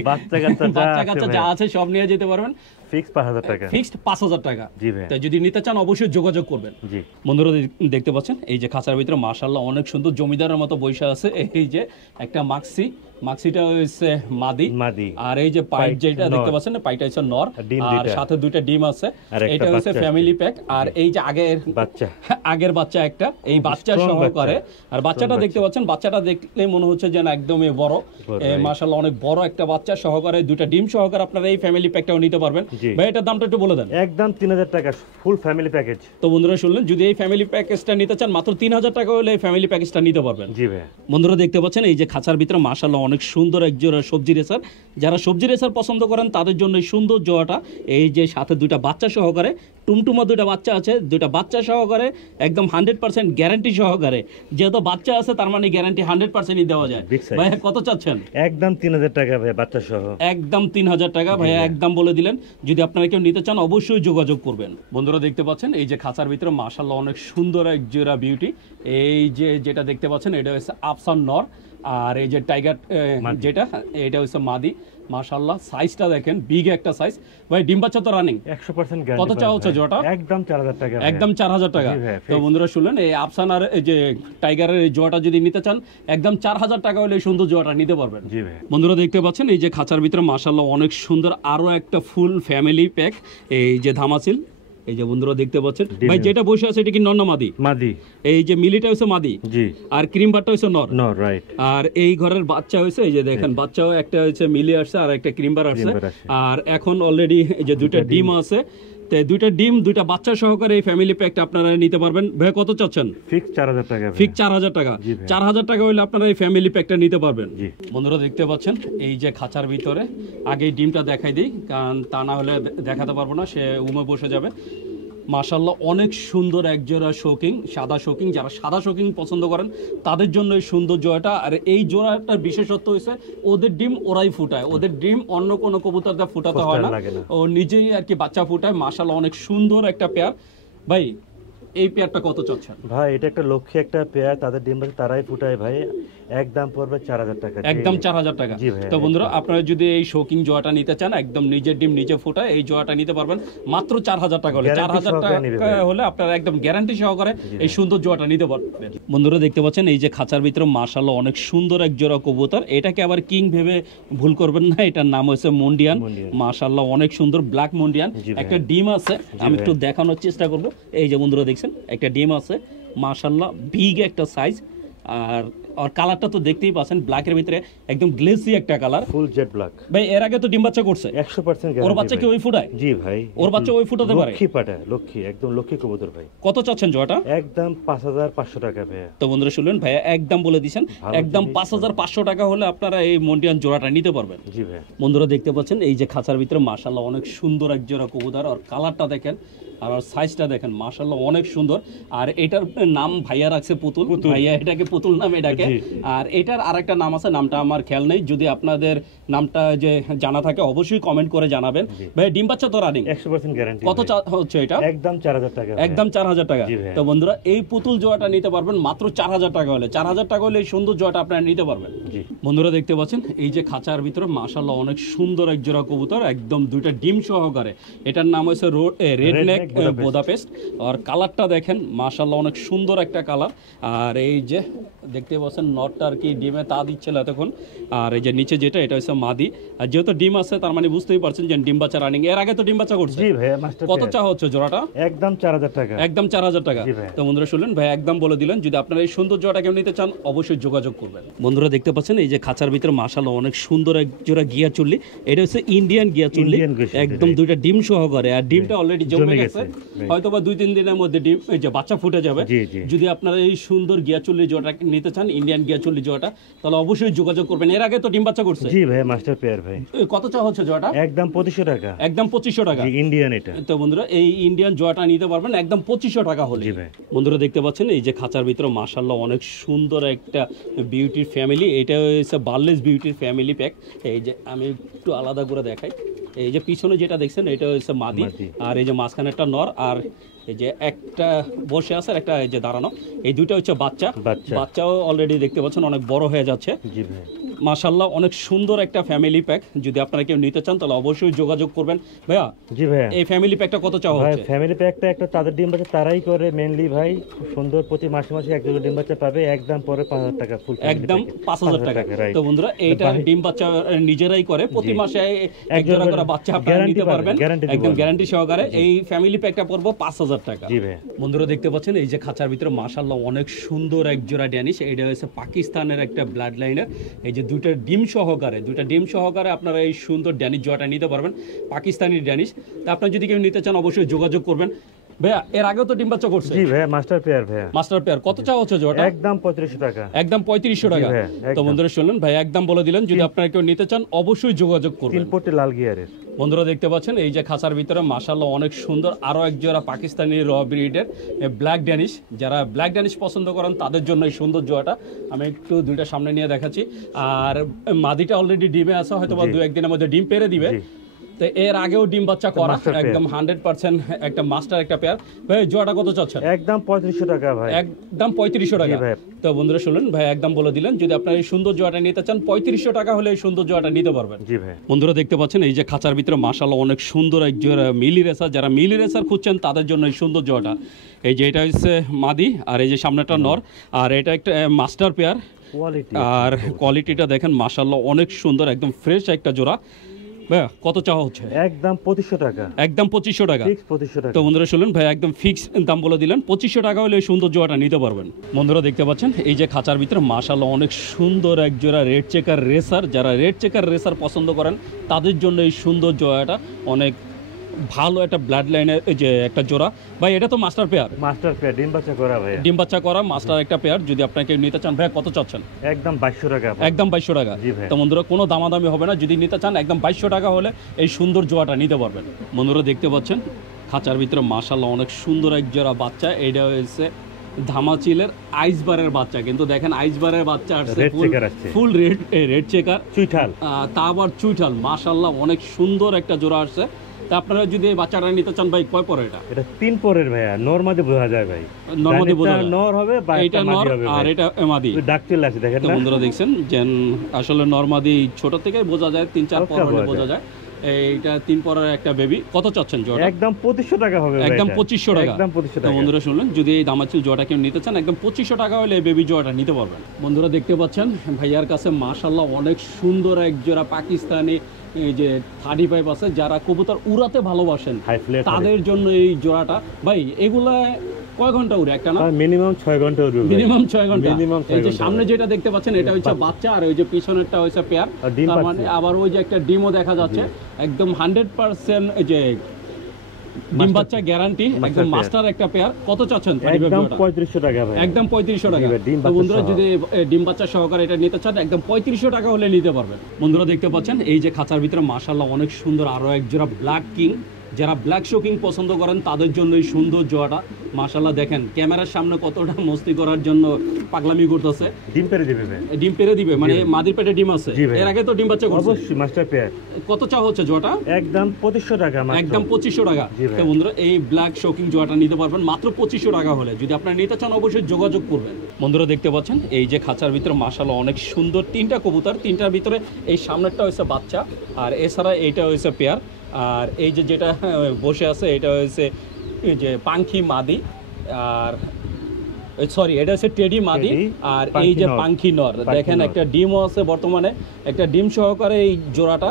বাচ্চা কাচ্চা যা আছে সব নিয়ে যেতে পারবেন। ফিক্স 5000 টাকা, ফিক্সড 5000 টাকা। জি ভাই। তো যদি নিতে চান অবশ্যই যোগাযোগ করবেন। জি বন্ধুরা দেখতে পাচ্ছেন এই যে খাঁচার ভিতরে মাশাআল্লাহ অনেক সুন্দর জমিদারের মতো বৈশা আছে। এই যে একটা মাক্সিটা হচ্ছে মাদি। আর এই যে পাইট যেটা দেখতে পাচ্ছেন পাইটা হচ্ছে নর, আর সাথে দুইটা ডিম আছে। এটা হচ্ছে ফ্যামিলি প্যাক। আর এই যে আগের বাচ্চা একটা, এই বাচ্চা সহকারে। আর বাচ্চাটা দেখতে পাচ্ছেন, বাচ্চাটা দেখলে মনে হচ্ছে যেন একদমই বড়। মাশাআল্লাহ অনেক বড় একটা বাচ্চা সহকারে, দুইটা ডিম সহকারে আপনারা এই ফ্যামিলি প্যাকটাও নিতে পারবেন। ভাই এটার দামটা একটু বলে দেন। একদম 3000 টাকা ফুল ফ্যামিলি প্যাকেজ। তো বন্ধুরা শুনলেন, যদি এই ফ্যামিলি প্যাকেজটা নিতে চান মাত্র 3000 টাকা হলে এই ফ্যামিলি প্যাকেজটা নিতে পারবেন। জি ভাই। বন্ধুরা দেখতে পাচ্ছেন এই যে খাঁচার ভিতরে মাশাআল্লাহ অনেক সুন্দর এক জোড়া সবজি রেসার। যারা সবজি রেসার পছন্দ করেন তাদের জন্য এই সুন্দর জোড়াটা। এই যে সাথে দুইটা বাচ্চা সহকারে, টুমটুমা দুইটা বাচ্চা আছে, দুইটা বাচ্চা সহকারে একদম 100% গ্যারান্টি সহকারে। যেহেতু বাচ্চা আছে তার মানে গ্যারান্টি 100%ই দেওয়া যায়। ভাই কত চাচ্ছেন? একদম 3000 টাকা ভাই, বাচ্চা সহ একদম 3000 টাকা। ভাই একদম বলে দিলেন, যদি আপনারা কেউ নিতে চান অবশ্যই যোগাযোগ করবেন। বন্ধুরা দেখতে পাচ্ছেন এই যে খাঁচার ভিতরে মাশাআল্লাহ অনেক সুন্দর এক জোড়া বিউটি। এই যে যেটা দেখতে পাচ্ছেন এটা হচ্ছে আফসান নর, আর এই যে টাইগার যেটা এটা হচ্ছে মাদি। মাশাআল্লাহ সাইজটা দেখেন, বিগ একটা সাইজ। ভাই ডিম বাচ্চা তো রানিং 100% গ্যারান্টি। কত চাও হচ্ছে জোড়াটা? একদম 4000 টাকা। একদম 4000 টাকা। তো বন্ধুরা শুনলেন, এই আফসান আর এই যে টাইগারের এই জোড়াটা যদি নিতে চান একদম 4000 টাকা হলে সুন্দর জোড়াটা নিতে পারবেন। জি ভাই। বন্ধুরা দেখতে পাচ্ছেন এই যে খাঁচার ভিতরে মাশাআল্লাহ অনেক সুন্দর আরো একটা ফুল ফ্যামিলি প্যাক। এই যে ধামাচিল, এই যে বন্ধুরা দেখতে পাচ্ছেন ভাই যেটা বসে আছে এটা কি নর না মাদি? মাদি। এই যে মিলিটা হচ্ছে মাদি। জি। আর ক্রিম বারটা হচ্ছে নর। নর, রাইট। আর এই ঘরের বাচ্চা হয়েছে, এই যে দেখেন বাচ্চাও একটা হচ্ছে মিলি আসছে আর একটা ক্রিম বার আসছে। আর এখন অলরেডি এই যে দুইটা ডিম আছে। দুইটা ডিম দুইটা বাচ্চা সহকারে এই ফ্যামিলি প্যাকটা আপনারা নিতে পারবেন। ভাই কত চাচ্ছেন? ফিক্স 4000 টাকা। ফিক্স 4000 টাকা। 4000 টাকা হলে আপনারা এই ফ্যামিলি প্যাকটা নিতে পারবেন। বন্ধুরা দেখতে পাচ্ছেন এই যে খাঁচার ভিতরে আগে ডিমটা দেখাই দিই, কারণ তা না হলে দেখাতে পারবো না, সে উমে বসে যাবে। মাশাআল্লাহ অনেক সুন্দর এক জোড়া শোকিং, সাদা শোকিং। যারা সাদা শোকিং পছন্দ করেন তাদের জন্য এই সুন্দর জোড়াটা। আর এই জোড়াটার বিশেষত্ব হচ্ছে ওদের ডিম ওরাই ফুটায়, ওদের ডিম অন্য কোনো কবুতর দিয়ে ফুটাতে হয় না, ও নিজেই আর কি বাচ্চা ফুটায়। মাশাআল্লাহ অনেক সুন্দর একটা পেয়ার। ভাই এই পেয়ারটা কত চাচ্ছেন? ভাই এটা একটা লক্ষ্যে একটা পেয়ার, তাদের ডিম বাচ্চা তারাই ফুটায় ভাই, একদম পড়বে 4000 টাকা। একদম 4000 টাকা। জি ভাই। তো বন্ধুরা আপনারা যদি এই শৌকিং জোয়াটা নিতে চান, একদম নিজের ডিম নিজে ফোটায় এই জোয়াটা নিতে পারবেন মাত্র 4000 টাকা হলে। 4000 টাকা হলে আপনারা একদম গ্যারান্টি সহকারে এই সুন্দর জোয়াটা নিতে পারবেন। বন্ধুরা দেখতে পাচ্ছেন এই যে খাঁচার ভিতরে মাশাআল্লাহ অনেক সুন্দর এক জোড়া কবুতর। এটাকে আবার কিং ভেবে ভুল করবেন না, এটার নাম হচ্ছে মুন্ডিয়ান। মাশাআল্লাহ অনেক সুন্দর ব্ল্যাক মুন্ডিয়ান। একটা ডিম আছে, আমি একটু দেখানোর চেষ্টা করব। এই যে বন্ধুরা দেখছেন একটা ডিম আছে, মাশাআল্লাহ বিগ একটা সাইজ। আর কালারটা তো দেখতেই পাচ্ছেন, ব্ল্যাকের ভিতরে একদম গ্লেসি একটা কালার, ফুল জেড ব্ল্যাক। ভাই এর আগে তো ডিম বাচ্চা করছে 100% গ্যারান্টি। ওর বাচ্চা কি ওই ফুটায়? জি ভাই, ওর বাচ্চা ওই ফুটাতে পারে। লক্ষ্মী পাটা, লক্ষ্মী, একদম লক্ষ্মী কবুতর ভাই। কত চাচ্ছেন জোড়াটা? একদম 5500 টাকা ভাই। তো বন্ধুরা শুনলেন ভাইয়া একদম বলে দিয়েছেন, একদম 5500 টাকা হলে আপনারা এই মন্ডিয়ান জোড়াটা নিতে পারবেন। জি ভাই। বন্ধুরা দেখতে পাচ্ছেন এই যে খাঁচার ভিতরে মাশাআল্লাহ অনেক সুন্দর এক জোড়া কবুতর। আর কালারটা দেখেন আর সাইজটা দেখেন, মাশাআল্লাহ অনেক সুন্দর। আর এটার নাম ভাইয়া রাখছে পুতুল। ভাইয়া এটাকে পুতুল নামে ডাকে। আর এটার আরেকটা নাম আছে, নামটা আমার খেয়াল নেই। যদি আপনাদের নামটা যে জানা থাকে অবশ্যই কমেন্ট করে জানাবেন। ভাই ডিম বাচ্চা তো রানিং 100% গ্যারান্টি। কত হচ্ছে এটা? একদম 4000 টাকা। একদম 4000 টাকা। তো বন্ধুরা এই পুতুল জোড়াটা নিতে পারবেন মাত্র 4000 টাকা হলে। 4000 টাকা হলে এই সুন্দর জোড়াটা আপনারা নিতে পারবেন। বন্ধুরা দেখতে পাচ্ছেন এই যে খাঁচার ভিতরে মাশাআল্লাহ অনেক সুন্দর এক জোড়া কবুতর, একদম দুইটা ডিম সহকারে। এটার নাম হচ্ছে রেড নেক বুদাপেস্ট। আর কালারটা দেখেন মাশাআল্লাহ অনেক সুন্দর একটা কালার। আর এই যে দেখতে পাচ্ছেন নটটা আর কি ডিমে তা দিচ্ছিল এতক্ষণ। আর এই যে নিচে যেটা এটা হচ্ছে মাদি। আর যেহেতু ডিম আছে তার মানে বুঝতেই পারছেন যে ডিম বাচ্চা রানিং। এর আগে তো ডিম বাচ্চা করছে। জি ভাই, মাস্টার। কত চা হচ্ছে জোড়াটা? একদম 4000 টাকা। একদম 4000 টাকা। তো বন্ধুরা শুনলেন ভাই একদম বলে দিলেন, যদি আপনারা এই সুন্দর জোড়াটা কেউ নিতে চান অবশ্যই যোগাযোগ করবেন। বন্ধুরা দেখতে পাচ্ছেন এই যে খাঁচার ভিতরে মাশাআল্লাহ অনেক সুন্দর এক জোড়া গিয়া চুল্লি। এটা হচ্ছে ইন্ডিয়ান গিয়া চুল্লি, একদম দুইটা ডিম সহকারে। আর ডিমটা অলরেডি জমে গেছে, হয়তো বা 2-3 দিনের মধ্যে ডিম এই যে বাচ্চা ফুটে যাবে। যদি আপনারা এই সুন্দর গিয়া চুল্লি জোড়াটা নিতে চান, ইন্ডিয়ান গিয়া চুল্লি জোড়াটা, তাহলে অবশ্যই যোগাযোগ করবেন। এর আগে তো ডিম বাচ্চা করছে। জি ভাই, মাস্টার পেয়ার ভাই। কত চা হচ্ছে জোড়াটা? একদম 2500 টাকা। একদম 2500 টাকা। ইন্ডিয়ান এটা। তো বন্ধুরা এই ইন্ডিয়ান জোড়াটা নিতে পারবেন একদম 2500 টাকা হলে। বন্ধুরা দেখতে পাচ্ছেন এই যে খাঁচার ভিতরে মাশাআল্লাহ অনেক সুন্দর একটা বিউটির ফ্যামিলি। এটা হচ্ছে বার্লেস বিউটির ফ্যামিলি প্যাক। এই যে আমি একটু আলাদা করে দেখাই। এই যে পিছনে যেটা দেখছেন এটা হচ্ছে মাদি, আর এই যে মাঝখানে একটা নর, আর এই যে একটা বসে আছে আর একটা এই যে দাঁড়ানো, এই দুইটা হচ্ছে বাচ্চা। বাচ্চাও অলরেডি দেখতে পাচ্ছেন অনেক বড় হয়ে যাচ্ছে। মাশাআল্লাহ অনেক সুন্দর একটা ফ্যামিলি প্যাক। যদি আপনারা কেউ নিতে চান তাহলে অবশ্যই যোগাযোগ করবেন। ভাইয়া জি ভাইয়া, এই ফ্যামিলি প্যাকটা কত চাওয়া হচ্ছে? ভাই ফ্যামিলি প্যাকটা একটা তাদের ডিম বাচ্চা তারাই করে মেইনলি ভাই, খুব সুন্দর। প্রতি মাসে মাসে এক জোড়া ডিম বাচ্চা পাবে, একদম পরে 5000 টাকা ফুল। একদম 5000 টাকা। তো বন্ধুরা এইটা ডিম বাচ্চা নিজেরাই করে, প্রতি মাসে এক জোড়া করে বাচ্চা আপনারা নিতে পারবেন একদম গ্যারান্টি সহকারে। এই ফ্যামিলি প্যাকটা পড়বে 5000 টাকা। জি ভাই। বন্ধুরা দেখতে পাচ্ছেন এই যে খাঁচার ভিতরে মাশাআল্লাহ অনেক সুন্দর এক জোড়া ড্যানিশ। এটা হচ্ছে পাকিস্তানের একটা ব্লাড লাইনের। এই যে দুইটা ডিম সহকারে আপনারা এই সুন্দর ড্যানিশ জোড়াটা নিতে পারবেন, পাকিস্তানি ড্যানিশ। তা আপনারা যদি কেউ নিতে চান অবশ্যই যোগাযোগ করবেন। ভাইয়া এর আগেও তো ডিম বাচ্চা করছে। জি ভাই, মাস্টার পেয়ার ভাইয়া। মাস্টার পেয়ার কত চাওয়া হচ্ছে জোড়াটা? একদম 3500 টাকা। একদম 3500 টাকা। তো বন্ধুরা শুনলেন ভাই একদম বলে দিলেন, যদি আপনারা কেউ নিতে চান অবশ্যই যোগাযোগ করবেন। 3 পটে লাল গিয়ারের। বন্ধুরা দেখতে পাচ্ছেন এই যে খাঁচার ভিতরে মাশাআল্লাহ অনেক সুন্দর আরো এক জোড়া পাকিস্তানি র ব্রিডের ব্ল্যাক ড্যানিশ। যারা ব্ল্যাক ড্যানিশ পছন্দ করেন তাদের জন্য এই সুন্দর জোড়াটা। আমি একটু দুইটা সামনে নিয়ে দেখাচ্ছি। আর মাদিটা অলরেডি ডিমে আছে, হয়তো বা 2-1 দিনের মধ্যে ডিম পেরে দিবে। তো এর আগেও ডিম বাচ্চা করা, একদম 100% একটা মাস্টার একটা পেয়ার। ভাই জোড়াটা কত চাচ্ছেন? একদম 3500 টাকা ভাই। একদম 3500 টাকা। তো বন্ধুরা শুনলেন ভাই একদম বলে দিলেন, যদি আপনারা এই সুন্দর জোড়াটা নিতে চান 3500 টাকা হলে এই সুন্দর জোড়াটা নিতে পারবেন। জি ভাই। বন্ধুরা দেখতে পাচ্ছেন এই যে খাঁচার ভিতরে মাশাআল্লাহ অনেক সুন্দর এক জোড়া মিলি রেসার। যারা মিলি রেসার খুঁজছেন তাদের জন্য এই সুন্দর জোড়াটা। এই যে এটা হচ্ছে মাদি, আর এই যে সামনেটা নর, আর এটা একটা মাস্টার পেয়ার। আর কোয়ালিটিটা দেখেন মাশাআল্লাহ অনেক সুন্দর, একদম ফ্রেশ একটা জোড়া। ভাইয়া কত চাওয়া হচ্ছে? একদম 2500 টাকা। একদম 2500 টাকা। ফিক্স 2500 টাকা। তো বন্ধুরা শুনলেন ভাই একদম ফিক্স দাম বলে দিলেন, 2500 টাকা হলে এই সুন্দর জোড়াটা নিতে পারবেন। বন্ধুরা দেখতে পাচ্ছেন এই যে খাঁচার ভিতরে মাশাআল্লাহ অনেক সুন্দর এক জোড়া রেড চেকার রেসার। যারা রেড চেকার রেসার পছন্দ করেন তাদের জন্য এই সুন্দর জোড়াটা অনেক ভালো একটা ব্লাড লাইনের যে একটা জোড়া। ভাই এটা তো মাস্টার পেয়ার। মাস্টার পেয়ার, ডিম বাচ্চা করা ভাই। ডিম বাচ্চা করা মাস্টার একটা পেয়ার। যদি আপনাকে নিতে চান ভাই কত চাচ্ছেন? একদম 2200 টাকা। একদম 2200 টাকা। তো বন্ধুরা কোনো দামাদামি হবে না, যদি নিতে চান একদম 2200 টাকা হলে এই সুন্দর জোড়াটা নিতে পারবেন। বন্ধুরা দেখতে পাচ্ছেন খাঁচার ভিতরে মাশাআল্লাহ অনেক সুন্দর এক জোড়া বাচ্চা। এটা হচ্ছে ধামাচিলের আইসবারের বাচ্চা। কিন্তু দেখেন আইসবারের বাচ্চা আসছে ফুল রেড চেকার চুইঠাল, তা আবার চুইঠাল। মাশাআল্লাহ অনেক সুন্দর একটা জোড়া আসছে। তা আপনারা যদি এই বাচ্চাটা নিতে চান ভাই, কয় পরে এটা? এটা 3 পরের ভাইয়া, নর মাদি বোঝা যায় ভাই। নর মাদি বোঝা যায়, নর হবে বা এটা নর আর এটা মাদি। ডাক চলে আসে দেখেন তো না বন্ধুরা দেখছেন যে আসলে নর মাদি ছোট থেকে বোঝা যায়, 3-4 পর হলে বোঝা যায়। এইটা 3 পরের একটা বেবি। কত চাচ্ছেন জোড়া? একদম 2500 টাকা হবে ভাই, একদম 2500 টাকা। একদম 2500 তো টাকা। বন্ধুরা শুনলেন, যদি এই দামাচিল জোড়াটা কেউ নিতে চান একদম 2500 টাকা হলে এই বেবি জোড়াটা নিতে পারবেন। বন্ধুরা দেখতে পাচ্ছেন ভাইয়ার কাছে মাশাআল্লাহ অনেক সুন্দর এক জোড়া পাকিস্তানি এই যে 35 আছে, যারা কবুতর উড়াতে ভালোবাসেন তাদের জন্য এই জোড়াটা। ভাই এগুলা কয় ঘন্টা উড়ে একটা না? মিনিমাম 6 ঘন্টা উড়বে, মিনিমাম 6 ঘন্টা। মিনিমাম 6 এই যে ঘন্টা। সামনে যেটা দেখতে পাচ্ছেন এটা হচ্ছে বাচ্চা, আর ওই যে পিছনেরটা হচ্ছে পেয়ার। তার মানে আবার ওই যে একটা ডিমও দেখা যাচ্ছে, একদম 100% এই যে ডিম বাচ্চা গ্যারান্টি, একদম মাস্টার একটা পেয়ার। কত চাচ্ছেন? একদম 3500 টাকা ভাই, একদম 3500 টাকা। তো বন্ধুরা যদি ডিম বাচ্চা সহকারে এটা নিতে চান একদম 3500 টাকা হলে নিতে পারবেন। বন্ধুরা দেখতে পাচ্ছেন এই যে খাঁচার ভিতরে মাশাআল্লাহ অনেক সুন্দর আরো এক জোড়া ব্ল্যাক কিং। যারা ব্ল্যাক শোকিং পছন্দ করেন তাদের জন্য এই সুন্দর জোড়াটা। মাশাআল্লাহ দেখেন ক্যামেরার সামনে কতটা মস্তি করার জন্য পাগলামি করতেছে। ডিম পেরে দিবে ভাই, ডিম পেরে দিবে মানে মাদির পেটে ডিম আছে, এর আগে তো ডিম বাচ্চা করছে। অবশ্যই মাস্টার পেয়ার। কত চা হচ্ছে জোড়াটা? একদম 2500 টাকা মাত্র, একদম 2500 টাকা। তো বন্ধুরা এই ব্ল্যাক শোকিং জোড়াটা নিতে পারবেন মাত্র 2500 টাকা হলে। যদি আপনারা নিতে চান অবশ্যই যোগাযোগ করবেন। বন্ধুরা দেখতে পাচ্ছেন এই যে খাঁচার ভিতরে মাশাআল্লাহ অনেক সুন্দর 3টা কবুতর। 3টার ভিতরে এই সামনেরটা হচ্ছে বাচ্চা, আর এছাড়া এইটা হচ্ছে পেয়ার, আর এই যে যেটা বসে আছে এটা হচ্ছে এই যে পাঙ্খি মাদি, আর সরি এটা হচ্ছে টেডি মাদি, আর এই যে পাঙ্খি নর। দেখেন একটা ডিমও আছে বর্তমানে, একটা ডিম সহকারে এই জোড়াটা।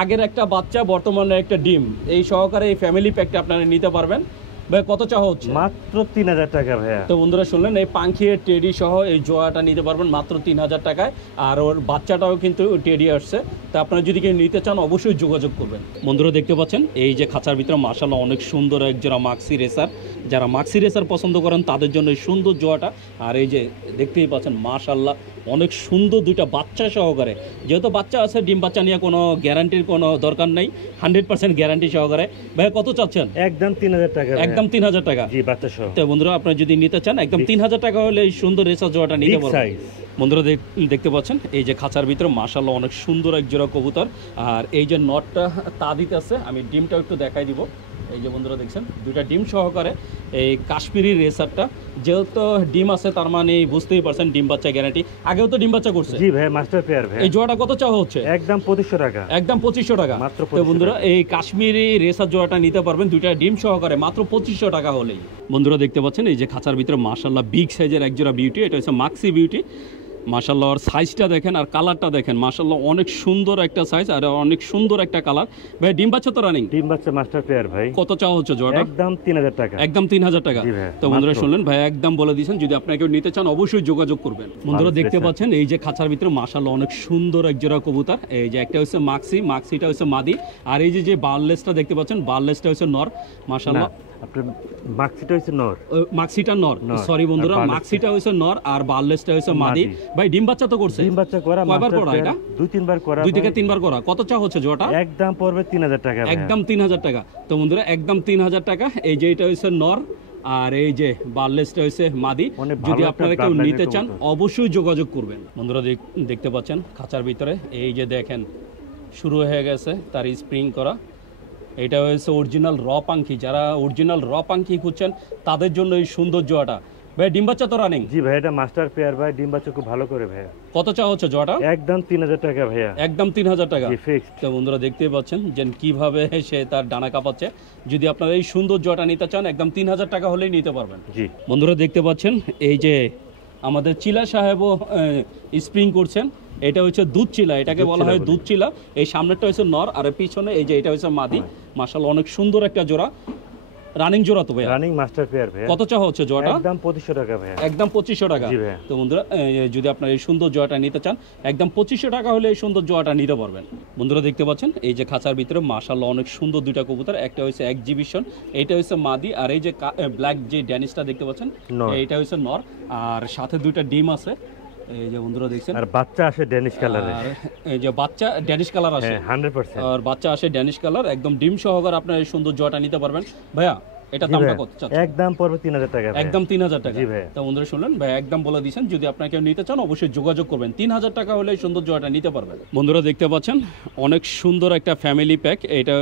আগের একটা বাচ্চা, বর্তমানে একটা ডিম, এই সহকারে এই ফ্যামিলি প্যাকটা আপনারা নিতে পারবেন। ভাই কত চাওয়া হচ্ছে? মাত্র 3000 টাকা ভাইয়া। তো বন্ধুরা শুনলেন এই পাঙ্খি টেডি সহ এই জোড়াটা নিতে পারবেন মাত্র 3000 টাকায়, আর ওর বাচ্চাটাও কিন্তু টেডি আসছে। তো আপনারা যদি কেউ নিতে চান অবশ্যই যোগাযোগ করবেন। বন্ধুরা দেখতে পাচ্ছেন এই যে খাঁচার ভিতরে মাশাআল্লাহ অনেক সুন্দর এক জোড়া মাক্সি রেসার। যারা মাক্সি রেসার পছন্দ করেন তাদের জন্য এই সুন্দর জোড়াটা। আর এই যে দেখতেই পাচ্ছেন মাশাআল্লাহ অনেক সুন্দর দুইটা বাচ্চা সহকারে। যেহেতু বাচ্চা আছে ডিম বাচ্চা নিয়ে কোনো গ্যারান্টির কোনো দরকার নেই, 100% গ্যারান্টি সহকারে। ভাই কত চাচ্ছেন? একদম 3000 টাকা, একদম 3000 টাকা। জি বাচ্চা সহ। তো বন্ধুরা আপনারা যদি নিতে চান একদম 3000 টাকা হলে এই সুন্দর রেসার জোড়াটা নিতে পারবেন। বন্ধুরা দেখতে পাচ্ছেন এই যে খাঁচার ভিতরে মাশাআল্লাহ অনেক সুন্দর এক জোড়া কবুতর, আর এই যে নটটা তা দিতে আছে। আমি ডিমটা একটু দেখাই দিব। এই যে বন্ধুরা দেখছেন দুইটা ডিম সহকারে এই কাশ্মীরি রেসারটা। যেহেতু ডিম আছে তার মানে বুঝতেই পারছেন ডিম বাচ্চা গ্যারান্টি। আগেও তো ডিম বাচ্চা করছে। জি ভাই মাস্টার পেয়ার ভাই। এই জোড়াটা কত চাওয়া হচ্ছে? একদম 2500 টাকা, একদম 2500 টাকা মাত্র। তো বন্ধুরা এই কাশ্মীরি রেসার জোড়াটা নিতে পারবেন দুইটা ডিম সহকারে মাত্র 2500 টাকা হলেই। বন্ধুরা দেখতে পাচ্ছেন এই যে খাঁচার ভিতরে মাশাআল্লাহ বিগ সাইজের এক জোড়া বিউটি। এটা হচ্ছে মাক্সি বিউটি। মাশাআল্লাহ ওর সাইজটা দেখেন আর কালারটা দেখেন, মাশাআল্লাহ অনেক সুন্দর একটা সাইজ আর অনেক সুন্দর একটা কালার। ভাই ডিম বাচ্চা তো রানিং? ডিম বাচ্চা মাস্টার পেয়ার ভাই। কত চাওয়া হচ্ছে জোড়াটা? একদম 3000 টাকা, একদম 3000 টাকা। তো বন্ধুরা শুনলেন ভাই একদম বলে দিয়েছেন, যদি আপনারা কেউ নিতে চান অবশ্যই যোগাযোগ করবেন। বন্ধুরা দেখতে পাচ্ছেন এই যে খাঁচার ভিতরে মাশাআল্লাহ অনেক সুন্দর এক জোড়া কবুতর। এই যে একটা হচ্ছে মাক্সি, মাক্সিটা হচ্ছে মাদি, আর এই যে বারলেসটা দেখতে পাচ্ছেন বারলেসটা হচ্ছে নর। মাশাআল্লাহ আপনার মাক্সিটা হচ্ছে নর, মাক্সিটা নর, সরি বন্ধুরা মাক্সিটা হচ্ছে নর আর বারলেসটা হচ্ছে মাদি। ভাই ডিম বাচ্চা তো করছে? ডিম বাচ্চা করা কয়বার করা এটা? 2-3 বার করা, 2 থেকে 3 বার করা। কত চা হচ্ছে জোড়াটা? একদম পড়বে 3000 টাকা, একদম 3000 টাকা। তো বন্ধুরা একদম 3000 টাকা। এই যে এটা হচ্ছে নর আর এই যে বারলেসটা হচ্ছে মাদি। যদি আপনারা কেউ নিতে চান অবশ্যই যোগাযোগ করবেন। বন্ধুরা দেখতে পাচ্ছেন খাঁচার ভিতরে এই যে দেখেন শুরু হয়ে গেছে তার স্প্রিং করা। এটা হচ্ছে অরিজিনাল র পাঙ্খি। যারা অরিজিনাল র পাঙ্খি খুঁজছেন তাদের জন্য এই সুন্দর জোড়াটা। ভাই ডিম বাচ্চা তো রানিং? জি ভাই এটা মাস্টার পেয়ার ভাই, ডিম বাচ্চা খুব ভালো করে ভাই। কত চা হচ্ছে জোড়াটা? একদম 3000 টাকা ভাইয়া, একদম 3000 টাকা। জি ফিক্সড। তো বন্ধুরা দেখতেই পাচ্ছেন যে কিভাবে সে তার ডানা কাঁপাচ্ছে। যদি আপনারা এই সুন্দর জোড়াটা নিতে চান একদম 3000 টাকা হলেই নিতে পারবেন। জি বন্ধুরা দেখতে পাচ্ছেন এই যে আমাদের চিলা সাহেবও স্প্রিং করছেন। এটা হচ্ছে দুধ চিলা, এটাকে বলা হয় দুধ চিলা। এই সামনেরটা হচ্ছে নর আর পিছনে এই যে এটা হচ্ছে মাদি। মাশাআল্লাহ অনেক সুন্দর একটা জোড়া, রানিং জোড়া তো ভাই? রানিং মাস্টার পেয়ার ভাই। কত চাওয়া হচ্ছে জোড়াটা? একদম 2500 টাকা ভাই, একদম 2500 টাকা। জি ভাই। তো বন্ধুরা যদি আপনারা এই সুন্দর জোড়াটা নিতে চান একদম 2500 টাকা হলে এই সুন্দর জোড়াটা নিতে পারবেন। বন্ধুরা দেখতে পাচ্ছেন এই যে খাঁচার ভিতরে মাশাআল্লাহ অনেক সুন্দর দুইটা কবুতর। একটা হচ্ছে এক্সিবিশন, এইটা হচ্ছে মাদি, আর এই যে ব্ল্যাক যে ড্যানিশটা দেখতে পাচ্ছেন এইটা হচ্ছে নর, আর সাথে দুইটা ডিম আছে। এই যে বন্ধুরা দেখছেন আর বাচ্চা আসে ড্যানিশ কালারে, আর এই যে বাচ্চা ড্যানিশ কালার আসে, 100%। আর বাচ্চা আসে ড্যানিশ কালার একদম ডিম সহকারে আপনারা এই সুন্দর জোড়াটা নিতে পারবেন। ভাইয়া এটা জি দামটা ভাইয়া, কত চাচ্ছেন? একদম পড়বে 3000 টাকা ভাইয়া। একদম 3000 টাকা। জি ভাইয়া। তো বন্ধুরা শুনলেন ভাই একদম বলে দিয়েছেন, যদি আপনারা কেউ নিতে চান অবশ্যই যোগাযোগ করবেন। 3000 টাকা হলে এই সুন্দর জোড়াটা নিতে পারবেন। বন্ধুরা দেখতে পাচ্ছেন অনেক সুন্দর একটা ফ্যামিলি প্যাক, এটা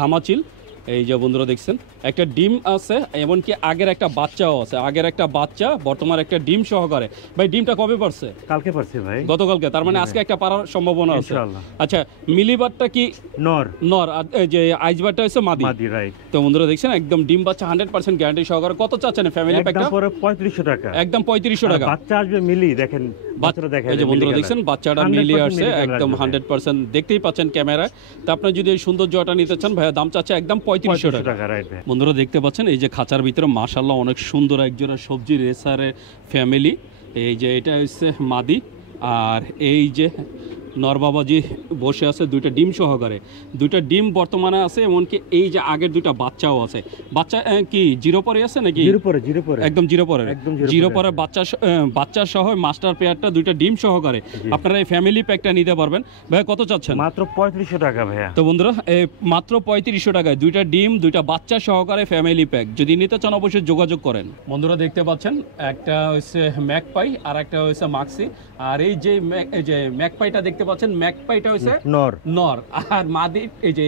ধামাচিল। এই যে বন্ধুরা দেখছেন একটা ডিম আছে, এমনকি আগের একটা বাচ্চাও আছে, আগের একটা বাচ্চা বর্তমান একটা ডিম সহকারে। ভাই ডিমটা কবে পারছে? কালকে পারছি ভাই। গতকালকে, তার মানে আজকে একটা পারার সম্ভাবনা আছে। ইনশাআল্লাহ। আচ্ছা, মিলিবারটা কি নর নর আর এই যে আইসবারটা হচ্ছে মাদি? মাদি, রাইট। তো বন্ধুরা দেখছেন একদম ডিম বাচ্চা 100% গ্যারান্টি সহকারে। কত চাচ্ছেন ফ্যামিলি একদম প্যাকটা? পড়বে 3500 টাকা। একদম 3500 টাকা। আর বাচ্চা আসবে মিলি, দেখেন বাচ্চাটা দেখেন। এই যে বন্ধুরা দেখছেন বাচ্চাটা মিলি আসছে, একদম 100% দেখতেই পাচ্ছেন ক্যামেরায়। তো আপনি যদি এই সুন্দর জোড়াটা নিতে চান ভাইয়া দাম চাচ্ছে একদম 3500 টাকা। রাইট ভাই। বন্ধুরা দেখতে পাচ্ছেন এই যে খাঁচার ভিতরে মাশাআল্লাহ অনেক সুন্দর একজোড়া সবজি রেসারের ফ্যামিলি। এই যে এটা হচ্ছে মাদি, আর এই যে নরবাবাজি বসে আছে দুইটা ডিম সহকারে। দুইটা ডিম বর্তমানে আছে, এমনকি এই যে আগের দুইটা বাচ্চাও আছে। বাচ্চা কি জিরো পরে আছে নাকি? জিরো পরে একদম জিরো পরে, একদম জিরো পরে বাচ্চা সহ মাস্টার পেয়ারটা দুইটা ডিম সহকারে আপনারা এই ফ্যামিলি প্যাকটা নিতে পারবেন। ভাই কত চাচ্ছেন? মাত্র 3500 টাকা ভাইয়া। তো বন্ধুরা মাত্র 3500 টাকায় দুইটা ডিম দুইটা বাচ্চা সহকারে ফ্যামিলি প্যাক। যদি নিতে চান অবশ্যই যোগাযোগ করেন। বন্ধুরা দেখতে পাচ্ছেন একটা হচ্ছে ম্যাকপাই আর একটা হচ্ছে মাক্সি। আর এই যে ম্যাকপাইটা দেখতে পাচ্ছেন, ম্যাকপাইটা হচ্ছে নর নর, আর মাদি এই যে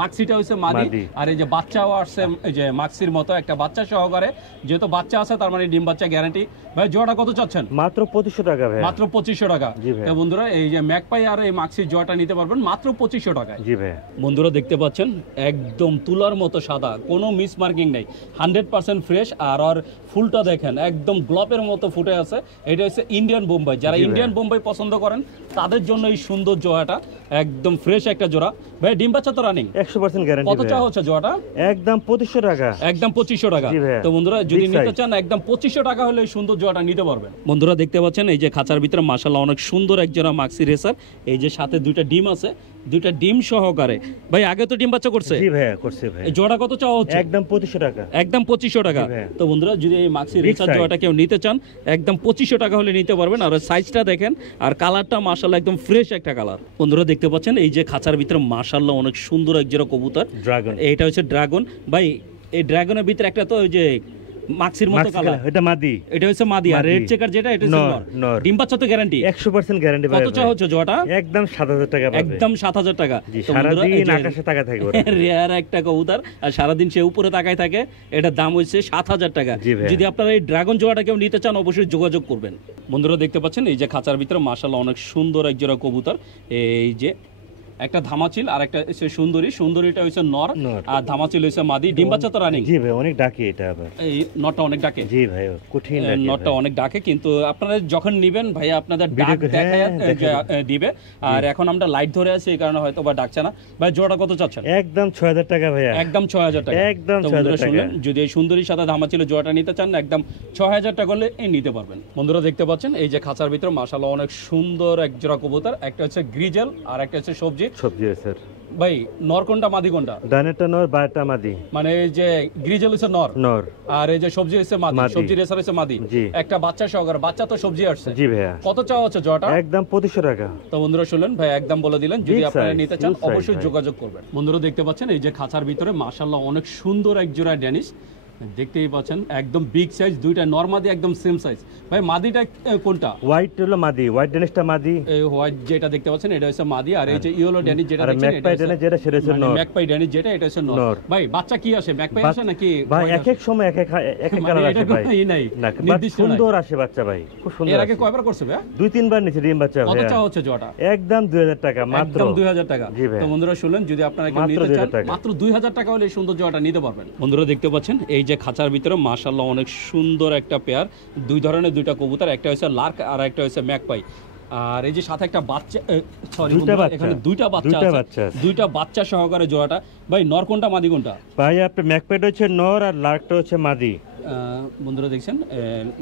মাক্সিটা হচ্ছে মাদি। আর এই যে বাচ্চাও আসছে এই যে মাক্সির মতো একটা বাচ্চা সহকারে। যেহেতু বাচ্চা আছে তার মানে ডিম বাচ্চা গ্যারান্টি। ভাই জোড়া কত চাচ্ছেন? মাত্র 2500 টাকা ভাইয়া। মাত্র 2500 টাকা। জি ভাই। তো বন্ধুরা এই যে ম্যাকপাই আর এই মাক্সির জোড়াটা নিতে পারবেন মাত্র 2500 টাকায়। জি ভাই। বন্ধুরা দেখতে পাচ্ছেন একদম তুলার মতো সাদা, কোনো মিস মার্কিং নেই, 100% ফ্রেশ। আর ফুলটা দেখেন একদম গ্লোবের মতো ফুটে আছে। এটা হচ্ছে ইন্ডিয়ান বোম্বাই। যারা ইন্ডিয়ান বোম্বাই পছন্দ করেন তাদের জন্য এই সুন্দর জোড়াটা একদম ফ্রেশ একটা জোড়া। ভাই ডিম বাচ্চা তো রানিং 100% গ্যারান্টি। কত চা হচ্ছে জোড়াটা? একদম 2500 টাকা। একদম 2500 টাকা। জি ভাইয়া। তো বন্ধুরা যদি Big নিতে size। চান একদম 2500 টাকা হলে এই সুন্দর জোড়াটা নিতে পারবেন। বন্ধুরা দেখতে পাচ্ছেন এই যে খাঁচার ভিতরে মাশাআল্লাহ অনেক সুন্দর এক জোড়া মাক্সি রেসার। এই যে সাথে দুইটা ডিম আছে, দুইটা ডিম সহকারে। ভাই আগে তো ডিম বাচ্চা করছে? জি ভাইয়া, করছে ভাই। এই জোড়া কত চাওয়া হচ্ছে? একদম 2500 টাকা। একদম 2500 টাকা। জি ভাইয়া। তো বন্ধুরা যদি এই মাক্সি Big রেসার size। জোড়াটা কেউ নিতে চান একদম 2500 টাকা হলে নিতে পারবেন। আর সাইজটা দেখেন আর কালারটা মাশাআল্লাহ একদম ফ্রেশ একটা কালার। বন্ধুরা দেখতে পাচ্ছেন এই যে খাঁচার ভিতরে মাশাআল্লাহ অনেক সুন্দর এক জোড়া কবুতর। ড্রাগন। এটা হচ্ছে ড্রাগন। ভাই এই ড্রাগনের ভিতরে একটা তো ওই যে মাক্সির মতো কালার, এটা মাদি। এটা হচ্ছে মাদি। আর মাদি। রেড চেকার যেটা এটা হচ্ছে নর, নর। নর। ডিম বাচ্চা তো গ্যারান্টি 100% গ্যারান্টি ভাই। কত চা হচ্ছে জোড়াটা? একদম 7000 টাকা পাবে। একদম 7000 টাকা। জি, তো বন্ধুরা, এই সারাদিন যে আকাশে তাকায় থাকে ওরা। রেয়ার একটা কবুতর, আর সারাদিন সে উপরে তাকায় থাকে। এটার দাম হচ্ছে 7000 টাকা। জি ভাই। যদি আপনারা এই ড্রাগন জোড়াটা কেউ নিতে চান অবশ্যই যোগাযোগ করবেন। বন্ধুরা দেখতে পাচ্ছেন এই যে খাঁচার ভিতরে মাশাআল্লাহ অনেক সুন্দর এক জোড়া কবুতর। এই যে একটা ধামাচিল আর একটা হচ্ছে সুন্দরী। সুন্দরীটা হচ্ছে নর নর। আর ধামাচিল হচ্ছে মাদি। ডিম বাচ্চা তো রানিং। জি ভাই, অনেক ডাকে এটা আবার। এই নরটা অনেক ডাকে। জি ভাই, কঠিন ডাকে। নটটা অনেক ডাকে, কিন্তু আপনারা যখন নিবেন ভাইয়া আপনাদের ডাক ভিডিও করে, দেখায় হ্যাঁ, দিবে। আর এখন আমরা লাইট ধরে আছি এই কারণে হয়তো বা ডাকছে না। ভাই জোড়া কত চাচ্ছেন? একদম 6000 টাকা ভাইয়া। একদম 6000 টাকা। একদম তো 6000 বন্ধুরা টাকা। শুনলেন, যদি এই সুন্দরীর সাথে ধামাচিল জোড়াটা নিতে চান একদম 6000 টাকা হলে এই নিতে পারবেন। বন্ধুরা দেখতে পাচ্ছেন এই যে খাঁচার ভিতরে মাশাআল্লাহ অনেক সুন্দর এক জোড়া কবুতর। একটা হচ্ছে গ্রিজেল আর একটা হচ্ছে সবজি। সবজি স্যার। ভাই নর কোনটা মাদি কোনটা? ডানেরটা নর, বারটা মাদি। মানে এই যে গ্রিজেল হচ্ছে নর, নর। আর এই যে সবজি হচ্ছে মাদি। মাদি। সবজি রেসার হচ্ছে মাদি। জি। একটা বাচ্চা সহকারে, বাচ্চা তো সবজি আসছে। জি ভাইয়া। কত চাওয়া হচ্ছে জোড়াটা? একদম 2500 টাকা। তো বন্ধুরা শুনলেন ভাই একদম বলে দিলেন, যদি Big আপনারা size, নিতে চান huge size অবশ্যই ভাই। যোগাযোগ করবেন। বন্ধুরা দেখতে পাচ্ছেন এই যে খাঁচার ভিতরে মাশাআল্লাহ অনেক সুন্দর এক জোড়া ড্যানিশ। দেখতেই পাচ্ছেন একদম বিগ সাইজ, দুইটা নরমাদি একদম সেম সাইজ। ভাই মাদিটা কোনটা? হোয়াইট হলো মাদি, হোয়াইট ড্যানিশটা মাদি। এই হোয়াইট যেটা দেখতে পাচ্ছেন এটা হচ্ছে মাদি, আর এই যে ইয়েলো ড্যানিশ যেটা আর দেখছেন এটা ম্যাকপাই ড্যানিশ যেটা সেটা হচ্ছে নর। ম্যাকপাই ড্যানিশ যেটা এটা হচ্ছে নর। নর। ভাই বাচ্চা কি আসে? ম্যাকপাই আসে নাকি ভাই white এক আসে? এক সময় এক এক মানে কালার এটা আসে ভাই। কোনো ই নাই, না, নির্দিষ্ট নাই। সুন্দর আসে বাচ্চা ভাই, খুব সুন্দর। এর আগে আসে। কয়বার করছে ভাই? 2-3 বার নিচে ডিম বাচ্চা কত ভাই। চাওয়া হচ্ছে জোড়াটা? একদম 2000 টাকা মাত্র। একদম 2000 টাকা। জি ভাই। তো বন্ধুরা শুনলেন, যদি আপনারা কেউ মাত্র নিতে 2000 চান টাকা। মাত্র 2000 টাকা হলে এই সুন্দর জোড়াটা নিতে পারবেন। বন্ধুরা দেখতে পাচ্ছেন এই যে খাঁচার ভিতরে মাশাআল্লাহ অনেক সুন্দর একটা পেয়ার। দুই ধরনের দুইটা কবুতর, একটা হচ্ছে লার্ক আর একটা হচ্ছে ম্যাকপাই। আর এই যে সাথে একটা বাচ্চা, সরি এখানে দুইটা বাচ্চা আছে। দুইটা বাচ্চা সহকারে জোড়াটা। ভাই নর কোনটা মাদি কোনটা? ভাই আপনার ম্যাকপাইটা হচ্ছে নর আর লার্কটা হচ্ছে মাদি। বন্ধুরা দেখছেন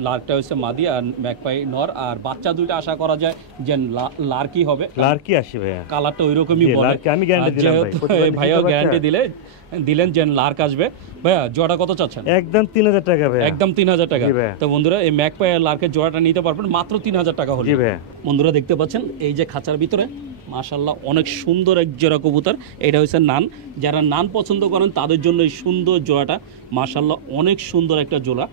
লার্কটা হচ্ছে মাদি আর ম্যাকপাই নর। আর বাচ্চা দুইটা আশা করা যায় যে লার্কই হবে। লার্কই আসে ভাইয়া। কালারটা ওইরকমই জি, বলে। লার্কি আমি গ্যারান্টি দিলাম ভাই। যেহেতু ভাইও গ্যারান্টি দিলেন যে লার্ক আসবে। ভাইয়া জোড়াটা কত চাচ্ছেন? একদম 3000 টাকা ভাইয়া। একদম 3000 টাকা। জি ভাইয়া। তো বন্ধুরা এই ম্যাকপাই আর লার্কের জোড়াটা নিতে পারবেন মাত্র 3000 টাকা হলে। জি ভাইয়া। বন্ধুরা দেখতে পাচ্ছেন এই যে খাঁচার ভিতরে মাশাআল্লাহ অনেক সুন্দর এক জোড়া কবুতর। এটা হচ্ছে নান, যারা নান পছন্দ করেন তাদের জন্য এই সুন্দর জোড়াটা। মাশাআল্লাহ অনেক সুন্দর একটা জোড়া।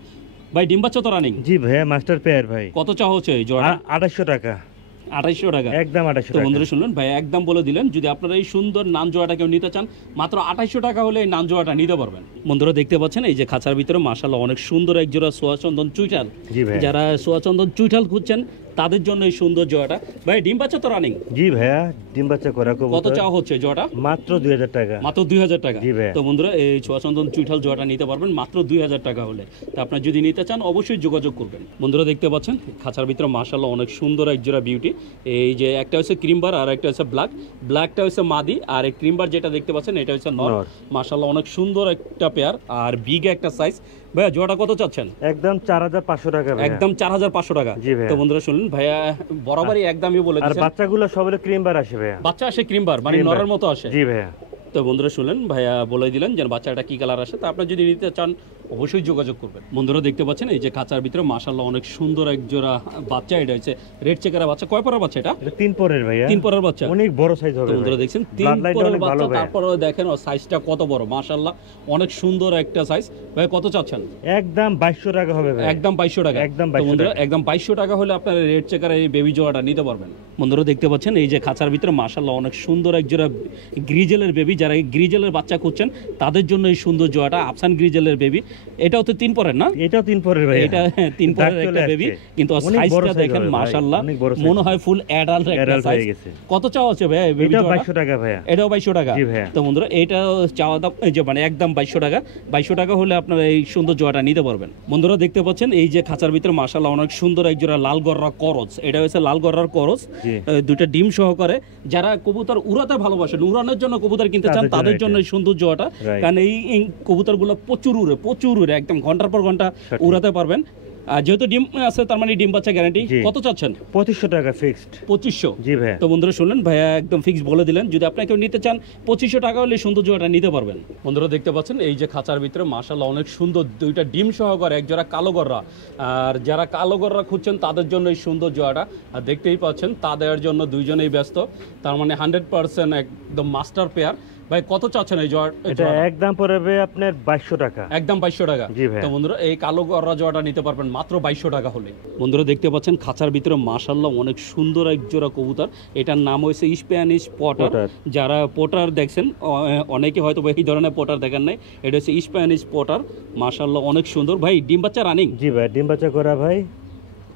ভাই ডিম বাচ্চা তো রানিং? জি ভাইয়া, মাস্টার পেয়ার ভাই। কত চা হচ্ছে এই জোড়া? 2800 টাকা। 2800 টাকা, একদম 2800 তো টাকা। বন্ধুরা শুনলেন ভাই একদম বলে দিলেন, যদি আপনারা এই সুন্দর নান জোড়াটা কেউ নিতে চান মাত্র 2800 টাকা হলে এই নান জোড়াটা নিতে পারবেন। বন্ধুরা দেখতে পাচ্ছেন এই যে খাঁচার ভিতরে মাশাআল্লাহ অনেক সুন্দর এক জোড়া সোয়াচন্দন চুইটাল। জি ভাই, যারা সোয়াচন্দন চুইটাল খুঁজছেন তাদের জন্য এই সুন্দর জোড়াটা। ভাই ডিম বাচ্চা তো রানিং? জি ভাইয়া, ডিম বাচ্চা করা কত কবুতর। চাওয়া হচ্ছে জোড়াটা? মাত্র 2000 টাকা। মাত্র 2000 টাকা। জি ভাইয়া। তো বন্ধুরা এই ছোয়াচন্দন চুইঠাল জোড়াটা নিতে পারবেন মাত্র 2000 টাকা হলে। তো আপনারা যদি নিতে চান অবশ্যই যোগাযোগ করবেন। বন্ধুরা দেখতে পাচ্ছেন খাঁচার ভিতরে মাশাআল্লাহ অনেক সুন্দর এক জোড়া বিউটি। এই যে একটা হচ্ছে ক্রিমবার আর একটা হচ্ছে ব্ল্যাক। ব্ল্যাকটা হচ্ছে মাদি আর এই ক্রিমবার যেটা দেখতে পাচ্ছেন এটা হচ্ছে নর। মাশাআল্লাহ অনেক সুন্দর একটা পেয়ার আর বিগ একটা সাইজ। ভাইয়া জোড়াটা কত চাচ্ছেন? একদম 4500 টাকা ভাইয়া। একদম 4500 টাকা। জি ভাইয়া। তো বন্ধুরা শুনলেন ভাইয়া বরাবরই একদমই বলে আর দিয়েছেন। বাচ্চাগুলো সবগুলো ক্রিমবার আসে ভাইয়া। বাচ্চা আসে ক্রিমবার, মানে ক্রিমবার। নরের মতো আসে। জি ভাইয়া। তো বন্ধুরা শুনলেন ভাইয়া বলে দিলেন যে বাচ্চাটা কি কালার আসে। তো আপনারা যদি নিতে চান অবশ্যই যোগাযোগ করবেন। বন্ধুরা দেখতে পাচ্ছেন এই যে খাঁচার ভিতরে মাশাআল্লাহ অনেক সুন্দর এক জোড়া বাচ্চা। এটা হচ্ছে রেড চেকারের বাচ্চা। কয় পরের বাচ্চা এটা? এটা 3 পরের ভাইয়া। 3 পরের বাচ্চা। অনেক বড় সাইজ হবে। তো বন্ধুরা দেখছেন 3 পরের বাচ্চা, তারপরে দেখেন ওর সাইজটা কত বড়। মাশাআল্লাহ অনেক সুন্দর একটা সাইজ। ভাই কত চাচ্ছেন? একদম 2200 টাকা হবে ভাই। একদম 2200 টাকা। একদম তো 2200 বন্ধুরা টাকা। একদম 2200 টাকা হলে আপনারা রেড চেকারের এই বেবি জোড়াটা নিতে পারবেন। বন্ধুরা দেখতে পাচ্ছেন এই যে খাঁচার ভিতরে মাশাআল্লাহ অনেক সুন্দর এক জোড়া গ্রিজেলের বেবি। যারা এই গ্রিজেলের বাচ্চা খুঁজছেন তাদের জন্য এই সুন্দর জোড়াটা আফসান গ্রিজেলের বেবি। এটাও তো 3 পরের না? এটাও 3 পরের ভাই। এটা 3 পরের একটা বেবি, কিন্তু সাইজটা দেখেন মাশাআল্লাহ মনে হয় ফুল অ্যাডাল্ট একটা সাইজ। কত চাও আছে ভাই বেবি জোড়া? 2200 টাকা ভাইয়া। এটাও 2200 টাকা। জি ভাইয়া। তো বন্ধুরা এটা চাওয়া দাম এই যে মানে একদম 2200 টাকা। 2200 টাকা হলে আপনারা এই সুন্দর জোড়াটা নিতে পারবেন। বন্ধুরা দেখতে পাচ্ছেন এই যে খাঁচার ভিতরে মাশাআল্লাহ অনেক সুন্দর এক জোড়া লাল গররা করজ। এটা হচ্ছে লাল গররার করজ, দুটো ডিম সহকারে। যারা কবুতর উড়াতে ভালোবাসেন, উড়ানোর জন্য কবুতর কিনতে চান তাদের জন্য এই সুন্দর জোড়াটা। কারণ এই কবুতরগুলো প্রচুর উড়ে একদম ঘন্টার পর ঘন্টা উড়াতে পারবেন। আর যেহেতু ডিম আছে তার মানে ডিম বাচ্চা গ্যারান্টি। কত চাচ্ছেন? 2500 টাকা ফিক্সড। 2500? জি ভাই। তো বন্ধুরা শুনলেন ভাইয়া একদম ফিক্স বলে দিলেন, যদি আপনারা কেউ নিতে চান 2500 টাকা হলে সুন্দর জোড়াটা নিতে পারবেন। বন্ধুরা দেখতে পাচ্ছেন এই যে খাঁচার ভিতরে মাশাআল্লাহ অনেক সুন্দর দুইটা ডিম সহকারে এক জোড়া কালো গররা। আর যারা কালো গররা খুঁজছেন তাদের জন্য এই সুন্দর জোড়াটা। আর দেখতেই পাচ্ছেন তাদের জন্য দুইজনেই ব্যস্ত, তার মানে 100% একদম মাস্টার পেয়ার। ভাই কত চাচ্ছেন এই জোড়া? এটা একদম পড়বে আপনার 2200 টাকা। একদম 2200 টাকা। জি ভাই। তো বন্ধুরা এই কালো গররা জোড়াটা নিতে পারবেন মাত্র 2200 টাকা হলে। বন্ধুরা দেখতে পাচ্ছেন খাঁচার ভিতরে মাশাআল্লাহ অনেক সুন্দর এক জোড়া কবুতর। এটার নাম হয়েছে স্প্যানিশ পটার। যারা পটার দেখছেন অনেকে হয়তো এই ধরনের পটার দেখেন নাই, এটা হচ্ছে স্প্যানিশ পটার। মাশাআল্লাহ অনেক সুন্দর। ভাই ডিম বাচ্চা রানিং? জি ভাই, ডিম বাচ্চা করা ভাই।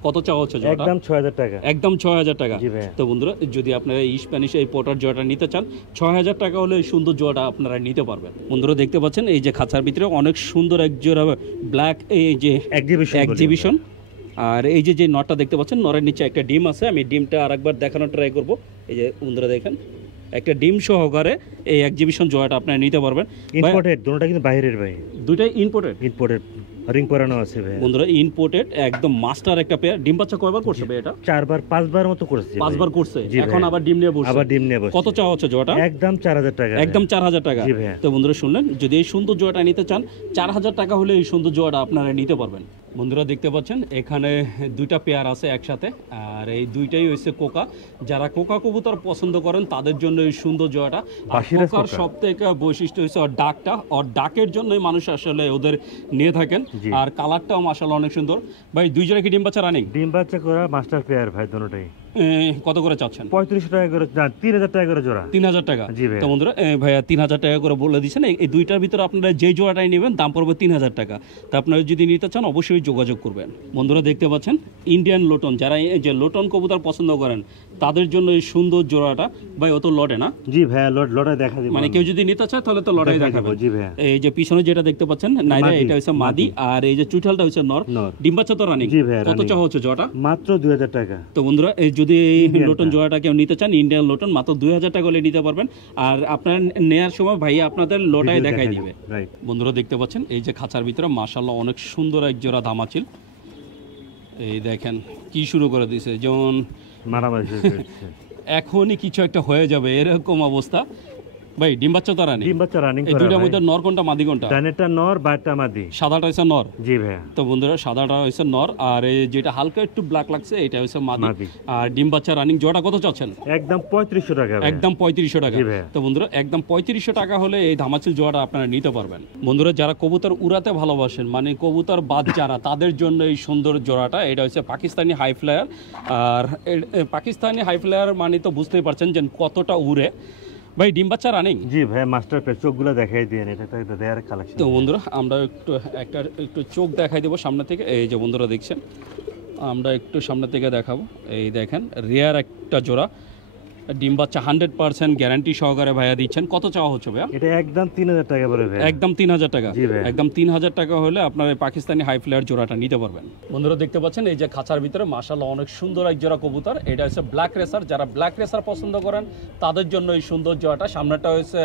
কত চাওয়া হচ্ছে জোড়াটা? একদম 6000 টাকা। একদম 6000 টাকা। জি ভাই। তো বন্ধুরা যদি আপনারা এই স্প্যানিশ এই পটার জোড়াটা নিতে চান 6000 টাকা হলে এই সুন্দর জোড়াটা আপনারা নিতে পারবেন। বন্ধুরা দেখতে পাচ্ছেন এই যে খাঁচার ভিতরে অনেক সুন্দর এক জোড়া ব্ল্যাক এই যে এক্সিবিশন। আর এই যে নটটা দেখতে পাচ্ছেন, নরের নিচে একটা ডিম আছে। আমি ডিমটা আরেকবার দেখানোর ট্রাই করব। এই যে বন্ধুরা দেখেন একটা ডিম সহকারে এই এক্সিবিশন জোড়াটা আপনারা নিতে পারবেন। ইম্পোর্টেড, দুটোটা কিন্তু বাইরের ভাই। দুইটাই ইম্পোর্টেড? ইম্পোর্টেড, রিং পরানো আছে ভাই। বন্ধুরা ইম্পোর্টেড একদম মাস্টার একটা পেয়ার। ডিম বাচ্চা কয়বার করছে ভাই এটা? 4-5 মতো করছে। 5 বার করছে, এখন আবার ডিম নিয়ে বসছে। আবার ডিম নিয়ে বসছে। কত চাওয়া হচ্ছে জোড়াটা? একদম 4000 টাকা। একদম 4000 টাকা। জি ভাই। তো বন্ধুরা শুনলেন, যদি এই সুন্দর জোড়াটা নিতে চান 4000 টাকা হলে এই সুন্দর জোড়াটা আপনারা নিতে পারবেন। বন্ধুরা দেখতে পাচ্ছেন এখানে দুইটা পেয়ার আছে একসাথে, আর এই দুইটাই হচ্ছে কোকা। যারা কোকা কবুতর পছন্দ করেন তাদের জন্য এই সুন্দর জোড়াটা। আর কোকার সবথেকে বৈশিষ্ট্য হচ্ছে ওর ডাকটা, ওর ডাকের জন্যই মানুষ আসলে ওদের নিয়ে থাকেন। আর কালারটাও মাশাআল্লাহ অনেক সুন্দর। ভাই দুই জোড়া কি ডিম বাচ্চা রানিং? ডিম বাচ্চা করা মাস্টার পেয়ার ভাই দুটোটাই। কত করে চাচ্ছেন? 3500 টাকা করে, না 3000 টাকা করে জোড়া। 3000 টাকা। জি ভাই। তো বন্ধুরা ভাইয়া 3000 টাকা করে বলে দিচ্ছেন। এই দুইটার ভিতরে আপনারা যে জোড়াটাই নেবেন দাম পড়বে 3000 টাকা। তো আপনারা যদি নিতে চান অবশ্যই যোগাযোগ করবেন। বন্ধুরা দেখতে পাচ্ছেন ইন্ডিয়ান লোটন, যারা এই যে লোটন কবুতর পছন্দ করেন তাদের জন্য এই সুন্দর জোড়াটা। ভাই ও তো লটে না? জি ভাই, লটে দেখা দিবেন। মানে কেউ যদি নিতে চায় তাহলে তো লটাই দেখাবো। জি ভাই। এই যে পিছনে যেটা দেখতে পাচ্ছেন নাইরা, এটা হচ্ছে মাদি, আর এই যে চুইঠালটা হচ্ছে নর। ডিম বাচ্চা তো রানিং। জি ভাই। কত চাওয়া হচ্ছে জোড়াটা? মাত্র 2000 টাকা। তো বন্ধুরা যদি এই লোটন জোড়াটা কেউ নিতে চান, ইন্ডিয়ান লোটন মাত্র 2000 টাকা হলে নিতে পারবেন। আর আপনারা নেওয়ার সময় ভাইয়া আপনাদের লোটাই দেখাই দিবে। বন্ধুরা দেখতে পাচ্ছেন এই যে খাঁচার ভিতরে মাশাআল্লাহ অনেক সুন্দর এক জোড়া ধামাচিল। এই দেখেন কি শুরু করে দিয়েছে, যেমন মারামারি এখনই কিছু একটা হয়ে যাবে এরকম অবস্থা। ভাই ডিম বাচ্চা তো রানিং, ডিম বাচ্চা রানিং এই করা দুইটার ভাই। মধ্যে নর কোনটা মাদি কোনটা? ডানেরটা নর, বারটা মাদি। সাদাটা হচ্ছে নর। জি ভাইয়া। তো বন্ধুরা সাদাটা হচ্ছে নর, আর এই যেটা হালকা একটু ব্ল্যাক লাগছে এটা হচ্ছে মাদি। মাদি। আর ডিম বাচ্চা রানিং জোড়া কত চাচ্ছেন? একদম 3500 টাকা ভাইয়া। একদম 3500 টাকা। জি ভাইয়া। তো বন্ধুরা একদম 3500 টাকা হলে এই ধামাচিল জোড়াটা আপনারা নিতে পারবেন। বন্ধুরা যারা কবুতর উড়াতে ভালোবাসেন, মানে কবুতর বাদ যারা, তাদের জন্য এই সুন্দর জোড়াটা। এটা হচ্ছে পাকিস্তানি হাই ফ্লায়ার। আর পাকিস্তানি হাই ফ্লায়ার মানে তো বুঝতেই পারছেন যে কতটা উড়ে। ভাই ডিম বাচ্চা রানিং। জি ভাই, মাস্টার পেজ চোখগুলো দেখাই দিয়েন, এটা একটা রেয়ার কালেকশন। তো বন্ধুরা আমরা একটু চোখ দেখাই দেবো সামনে থেকে। এই যে বন্ধুরা দেখছেন, আমরা একটু সামনে থেকে দেখাবো। এই দেখেন রেয়ার একটা জোড়া ডিম বাচ্চা 100% গ্যারান্টি সহকারে ভাইয়া দিচ্ছেন। কত চাওয়া হচ্ছে ভাইয়া? এটা একদম 3000 টাকা পড়বে ভাই। একদম 3000 টাকা। জি ভাই। একদম 3000 টাকা হলে আপনার এই পাকিস্তানি হাই ফ্লায়ার জোড়াটা নিতে পারবেন। বন্ধুরা দেখতে পাচ্ছেন এই যে খাঁচার ভিতরে মাশাআল্লাহ অনেক সুন্দর এক জোড়া কবুতর। এটা হচ্ছে ব্ল্যাক রেসার। যারা ব্ল্যাক রেসার পছন্দ করেন তাদের জন্য এই সুন্দর জোড়াটা। সামনেটা হচ্ছে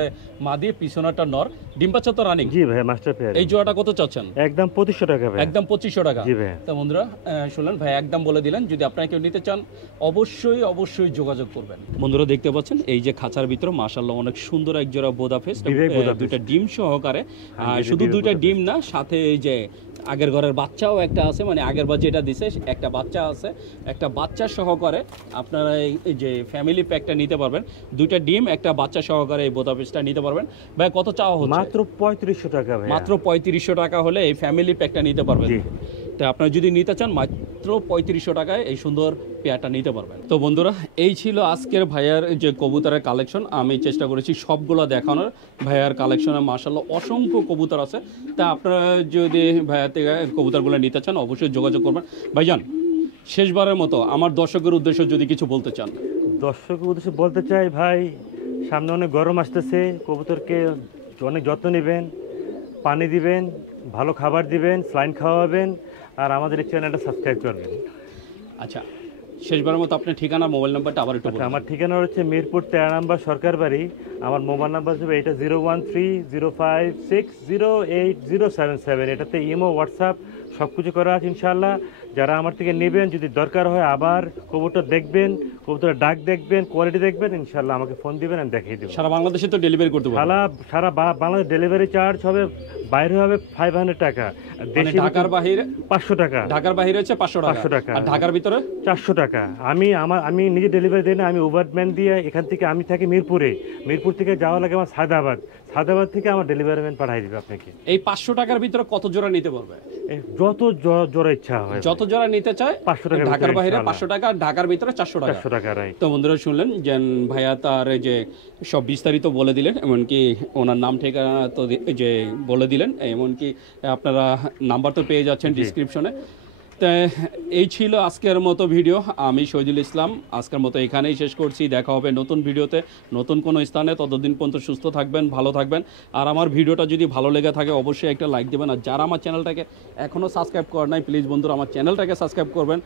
মাদি, পিছনেটা নর। ডিম বাচ্চা তো রানিং। জি ভাই, মাস্টার পেজ। এই জোড়াটা কত চাচ্ছেন? একদম 2500 টাকা ভাই। একদম 2500 টাকা। জি ভাই। তো বন্ধুরা শুনলেন ভাই একদম বলে দিলেন। যদি আপনারা কেউ নিতে চান অবশ্যই যোগাযোগ করবেন। বন্ধুরা দেখতে পাচ্ছেন এই যে খাঁচার ভিতরে মাশাআল্লাহ অনেক সুন্দর এক জোড়া বোদাফেস, দুইটা ডিম সহকারে। আর শুধু দুইটা ডিম না, সাথে এই যে আগের ঘরের বাচ্চাও একটা আছে, মানে আগের বার যেটা দিছে একটা বাচ্চা আছে, একটা বাচ্চা সহকারে আপনারা এই যে ফ্যামিলি প্যাকটা নিতে পারবেন। দুইটা ডিম একটা বাচ্চা সহকারে এই বোদাফেসটা নিতে পারবেন। ভাই কত চাওয়া হচ্ছে? মাত্র 3500 টাকা ভাই। মাত্র 3500 টাকা হলে এই ফ্যামিলি প্যাকটা নিতে পারবেন। জি। তো আপনারা যদি নিতে চান মাত্র 3500 টাকায় এই সুন্দর পেয়ারটা নিতে পারবেন। তো বন্ধুরা এই ছিল আজকের ভাইয়ার যে কবুতরের কালেকশন। আমি চেষ্টা করেছি সবগুলো দেখানোর। ভাইয়ার কালেকশনে মাশাআল্লাহ অসংখ্য কবুতর আছে। তা আপনারা যদি ভাইয়ার থেকে কবুতরগুলো নিতে চান অবশ্যই যোগাযোগ করবেন। ভাইজান শেষবারের মতো আমার দর্শকের উদ্দেশ্যে যদি কিছু বলতে চান। দর্শকের উদ্দেশ্যে বলতে চাই ভাই, সামনে অনেক গরম আসতেছে, কবুতরকে অনেক যত্ন নেবেন, পানি দিবেন, ভালো খাবার দিবেন, স্লাইন খাওয়াবেন, আর আমাদের এই চ্যানেলটা সাবস্ক্রাইব করবেন। আচ্ছা শেষবারের মতো আপনার ঠিকানা মোবাইল নাম্বারটা আবার একটু বলুন। আমার ঠিকানা হচ্ছে মিরপুর 13 নম্বর সরকার বাড়ি। আমার মোবাইল নাম্বার হচ্ছে এটা 013056080077। এটাতে ইমো, হোয়াটসঅ্যাপ সব কিছু করা আছে ইনশাআল্লাহ। যারা আমার থেকে নেবেন, যদি দরকার হয় আবার কবুতর দেখবেন, কবুতরের ডাক দেখবেন, কোয়ালিটি দেখবেন, ইনশাআল্লাহ আমাকে ফোন দিবেন, আমি দেখিয়ে দেবো। সারা বাংলাদেশে তো ডেলিভারি করতে পারবেন। সারা বাংলাদেশ ডেলিভারি চার্জ হবে, বাইরে হবে 500 টাকা, দেশে ঢাকার বাইরে 500 টাকা। ঢাকার বাইরে হচ্ছে 500 টাকা, আর ঢাকার ভিতরে 400 টাকা। আমি নিজে ডেলিভারি দিই না, আমি উবারম্যান দিয়ে এখান থেকে, আমি থাকি মিরপুরে, মিরপুর থেকে যাওয়া লাগে আমার সায়দাবাদ থেকে আমার ডেলিভারি ম্যান পাঠিয়ে দিবে আপনাকে। এই 500 টাকার ভিতরে কত জোড়া নিতে পারবে? যত জোড়া ইচ্ছা হয়, যত জোড়া নিতে চায় 500 টাকা। ঢাকার বাইরে 500 টাকা, ঢাকার ভিতরে 400 টাকা। রাইট। তো বন্ধুরা শুনলেন যে ভাইয়া তার যে সব বিস্তারিত বলে দিলেন, এমনকি ওনার নাম ঠিকানা তো যে বলে দিলেন, এমনকি আপনারা নাম্বার তো পেয়ে যাচ্ছেন ডিসক্রিপশনে। তো এই ছিল আজকের মতো ভিডিও। আমি শহীদুল ইসলাম আজকের মতো এখানেই শেষ করছি। দেখা হবে নতুন ভিডিওতে, নতুন কোনো স্থানে। ততদিন পর্যন্ত সুস্থ থাকবেন, ভালো থাকবেন। আর আমার ভিডিওটা যদি ভালো লেগে থাকে অবশ্যই একটা লাইক দেবেন। আর যারা আমার চ্যানেলটাকে এখনও সাবস্ক্রাইব করেন নাই, প্লিজ বন্ধুরা আমার চ্যানেলটাকে সাবস্ক্রাইব করবেন।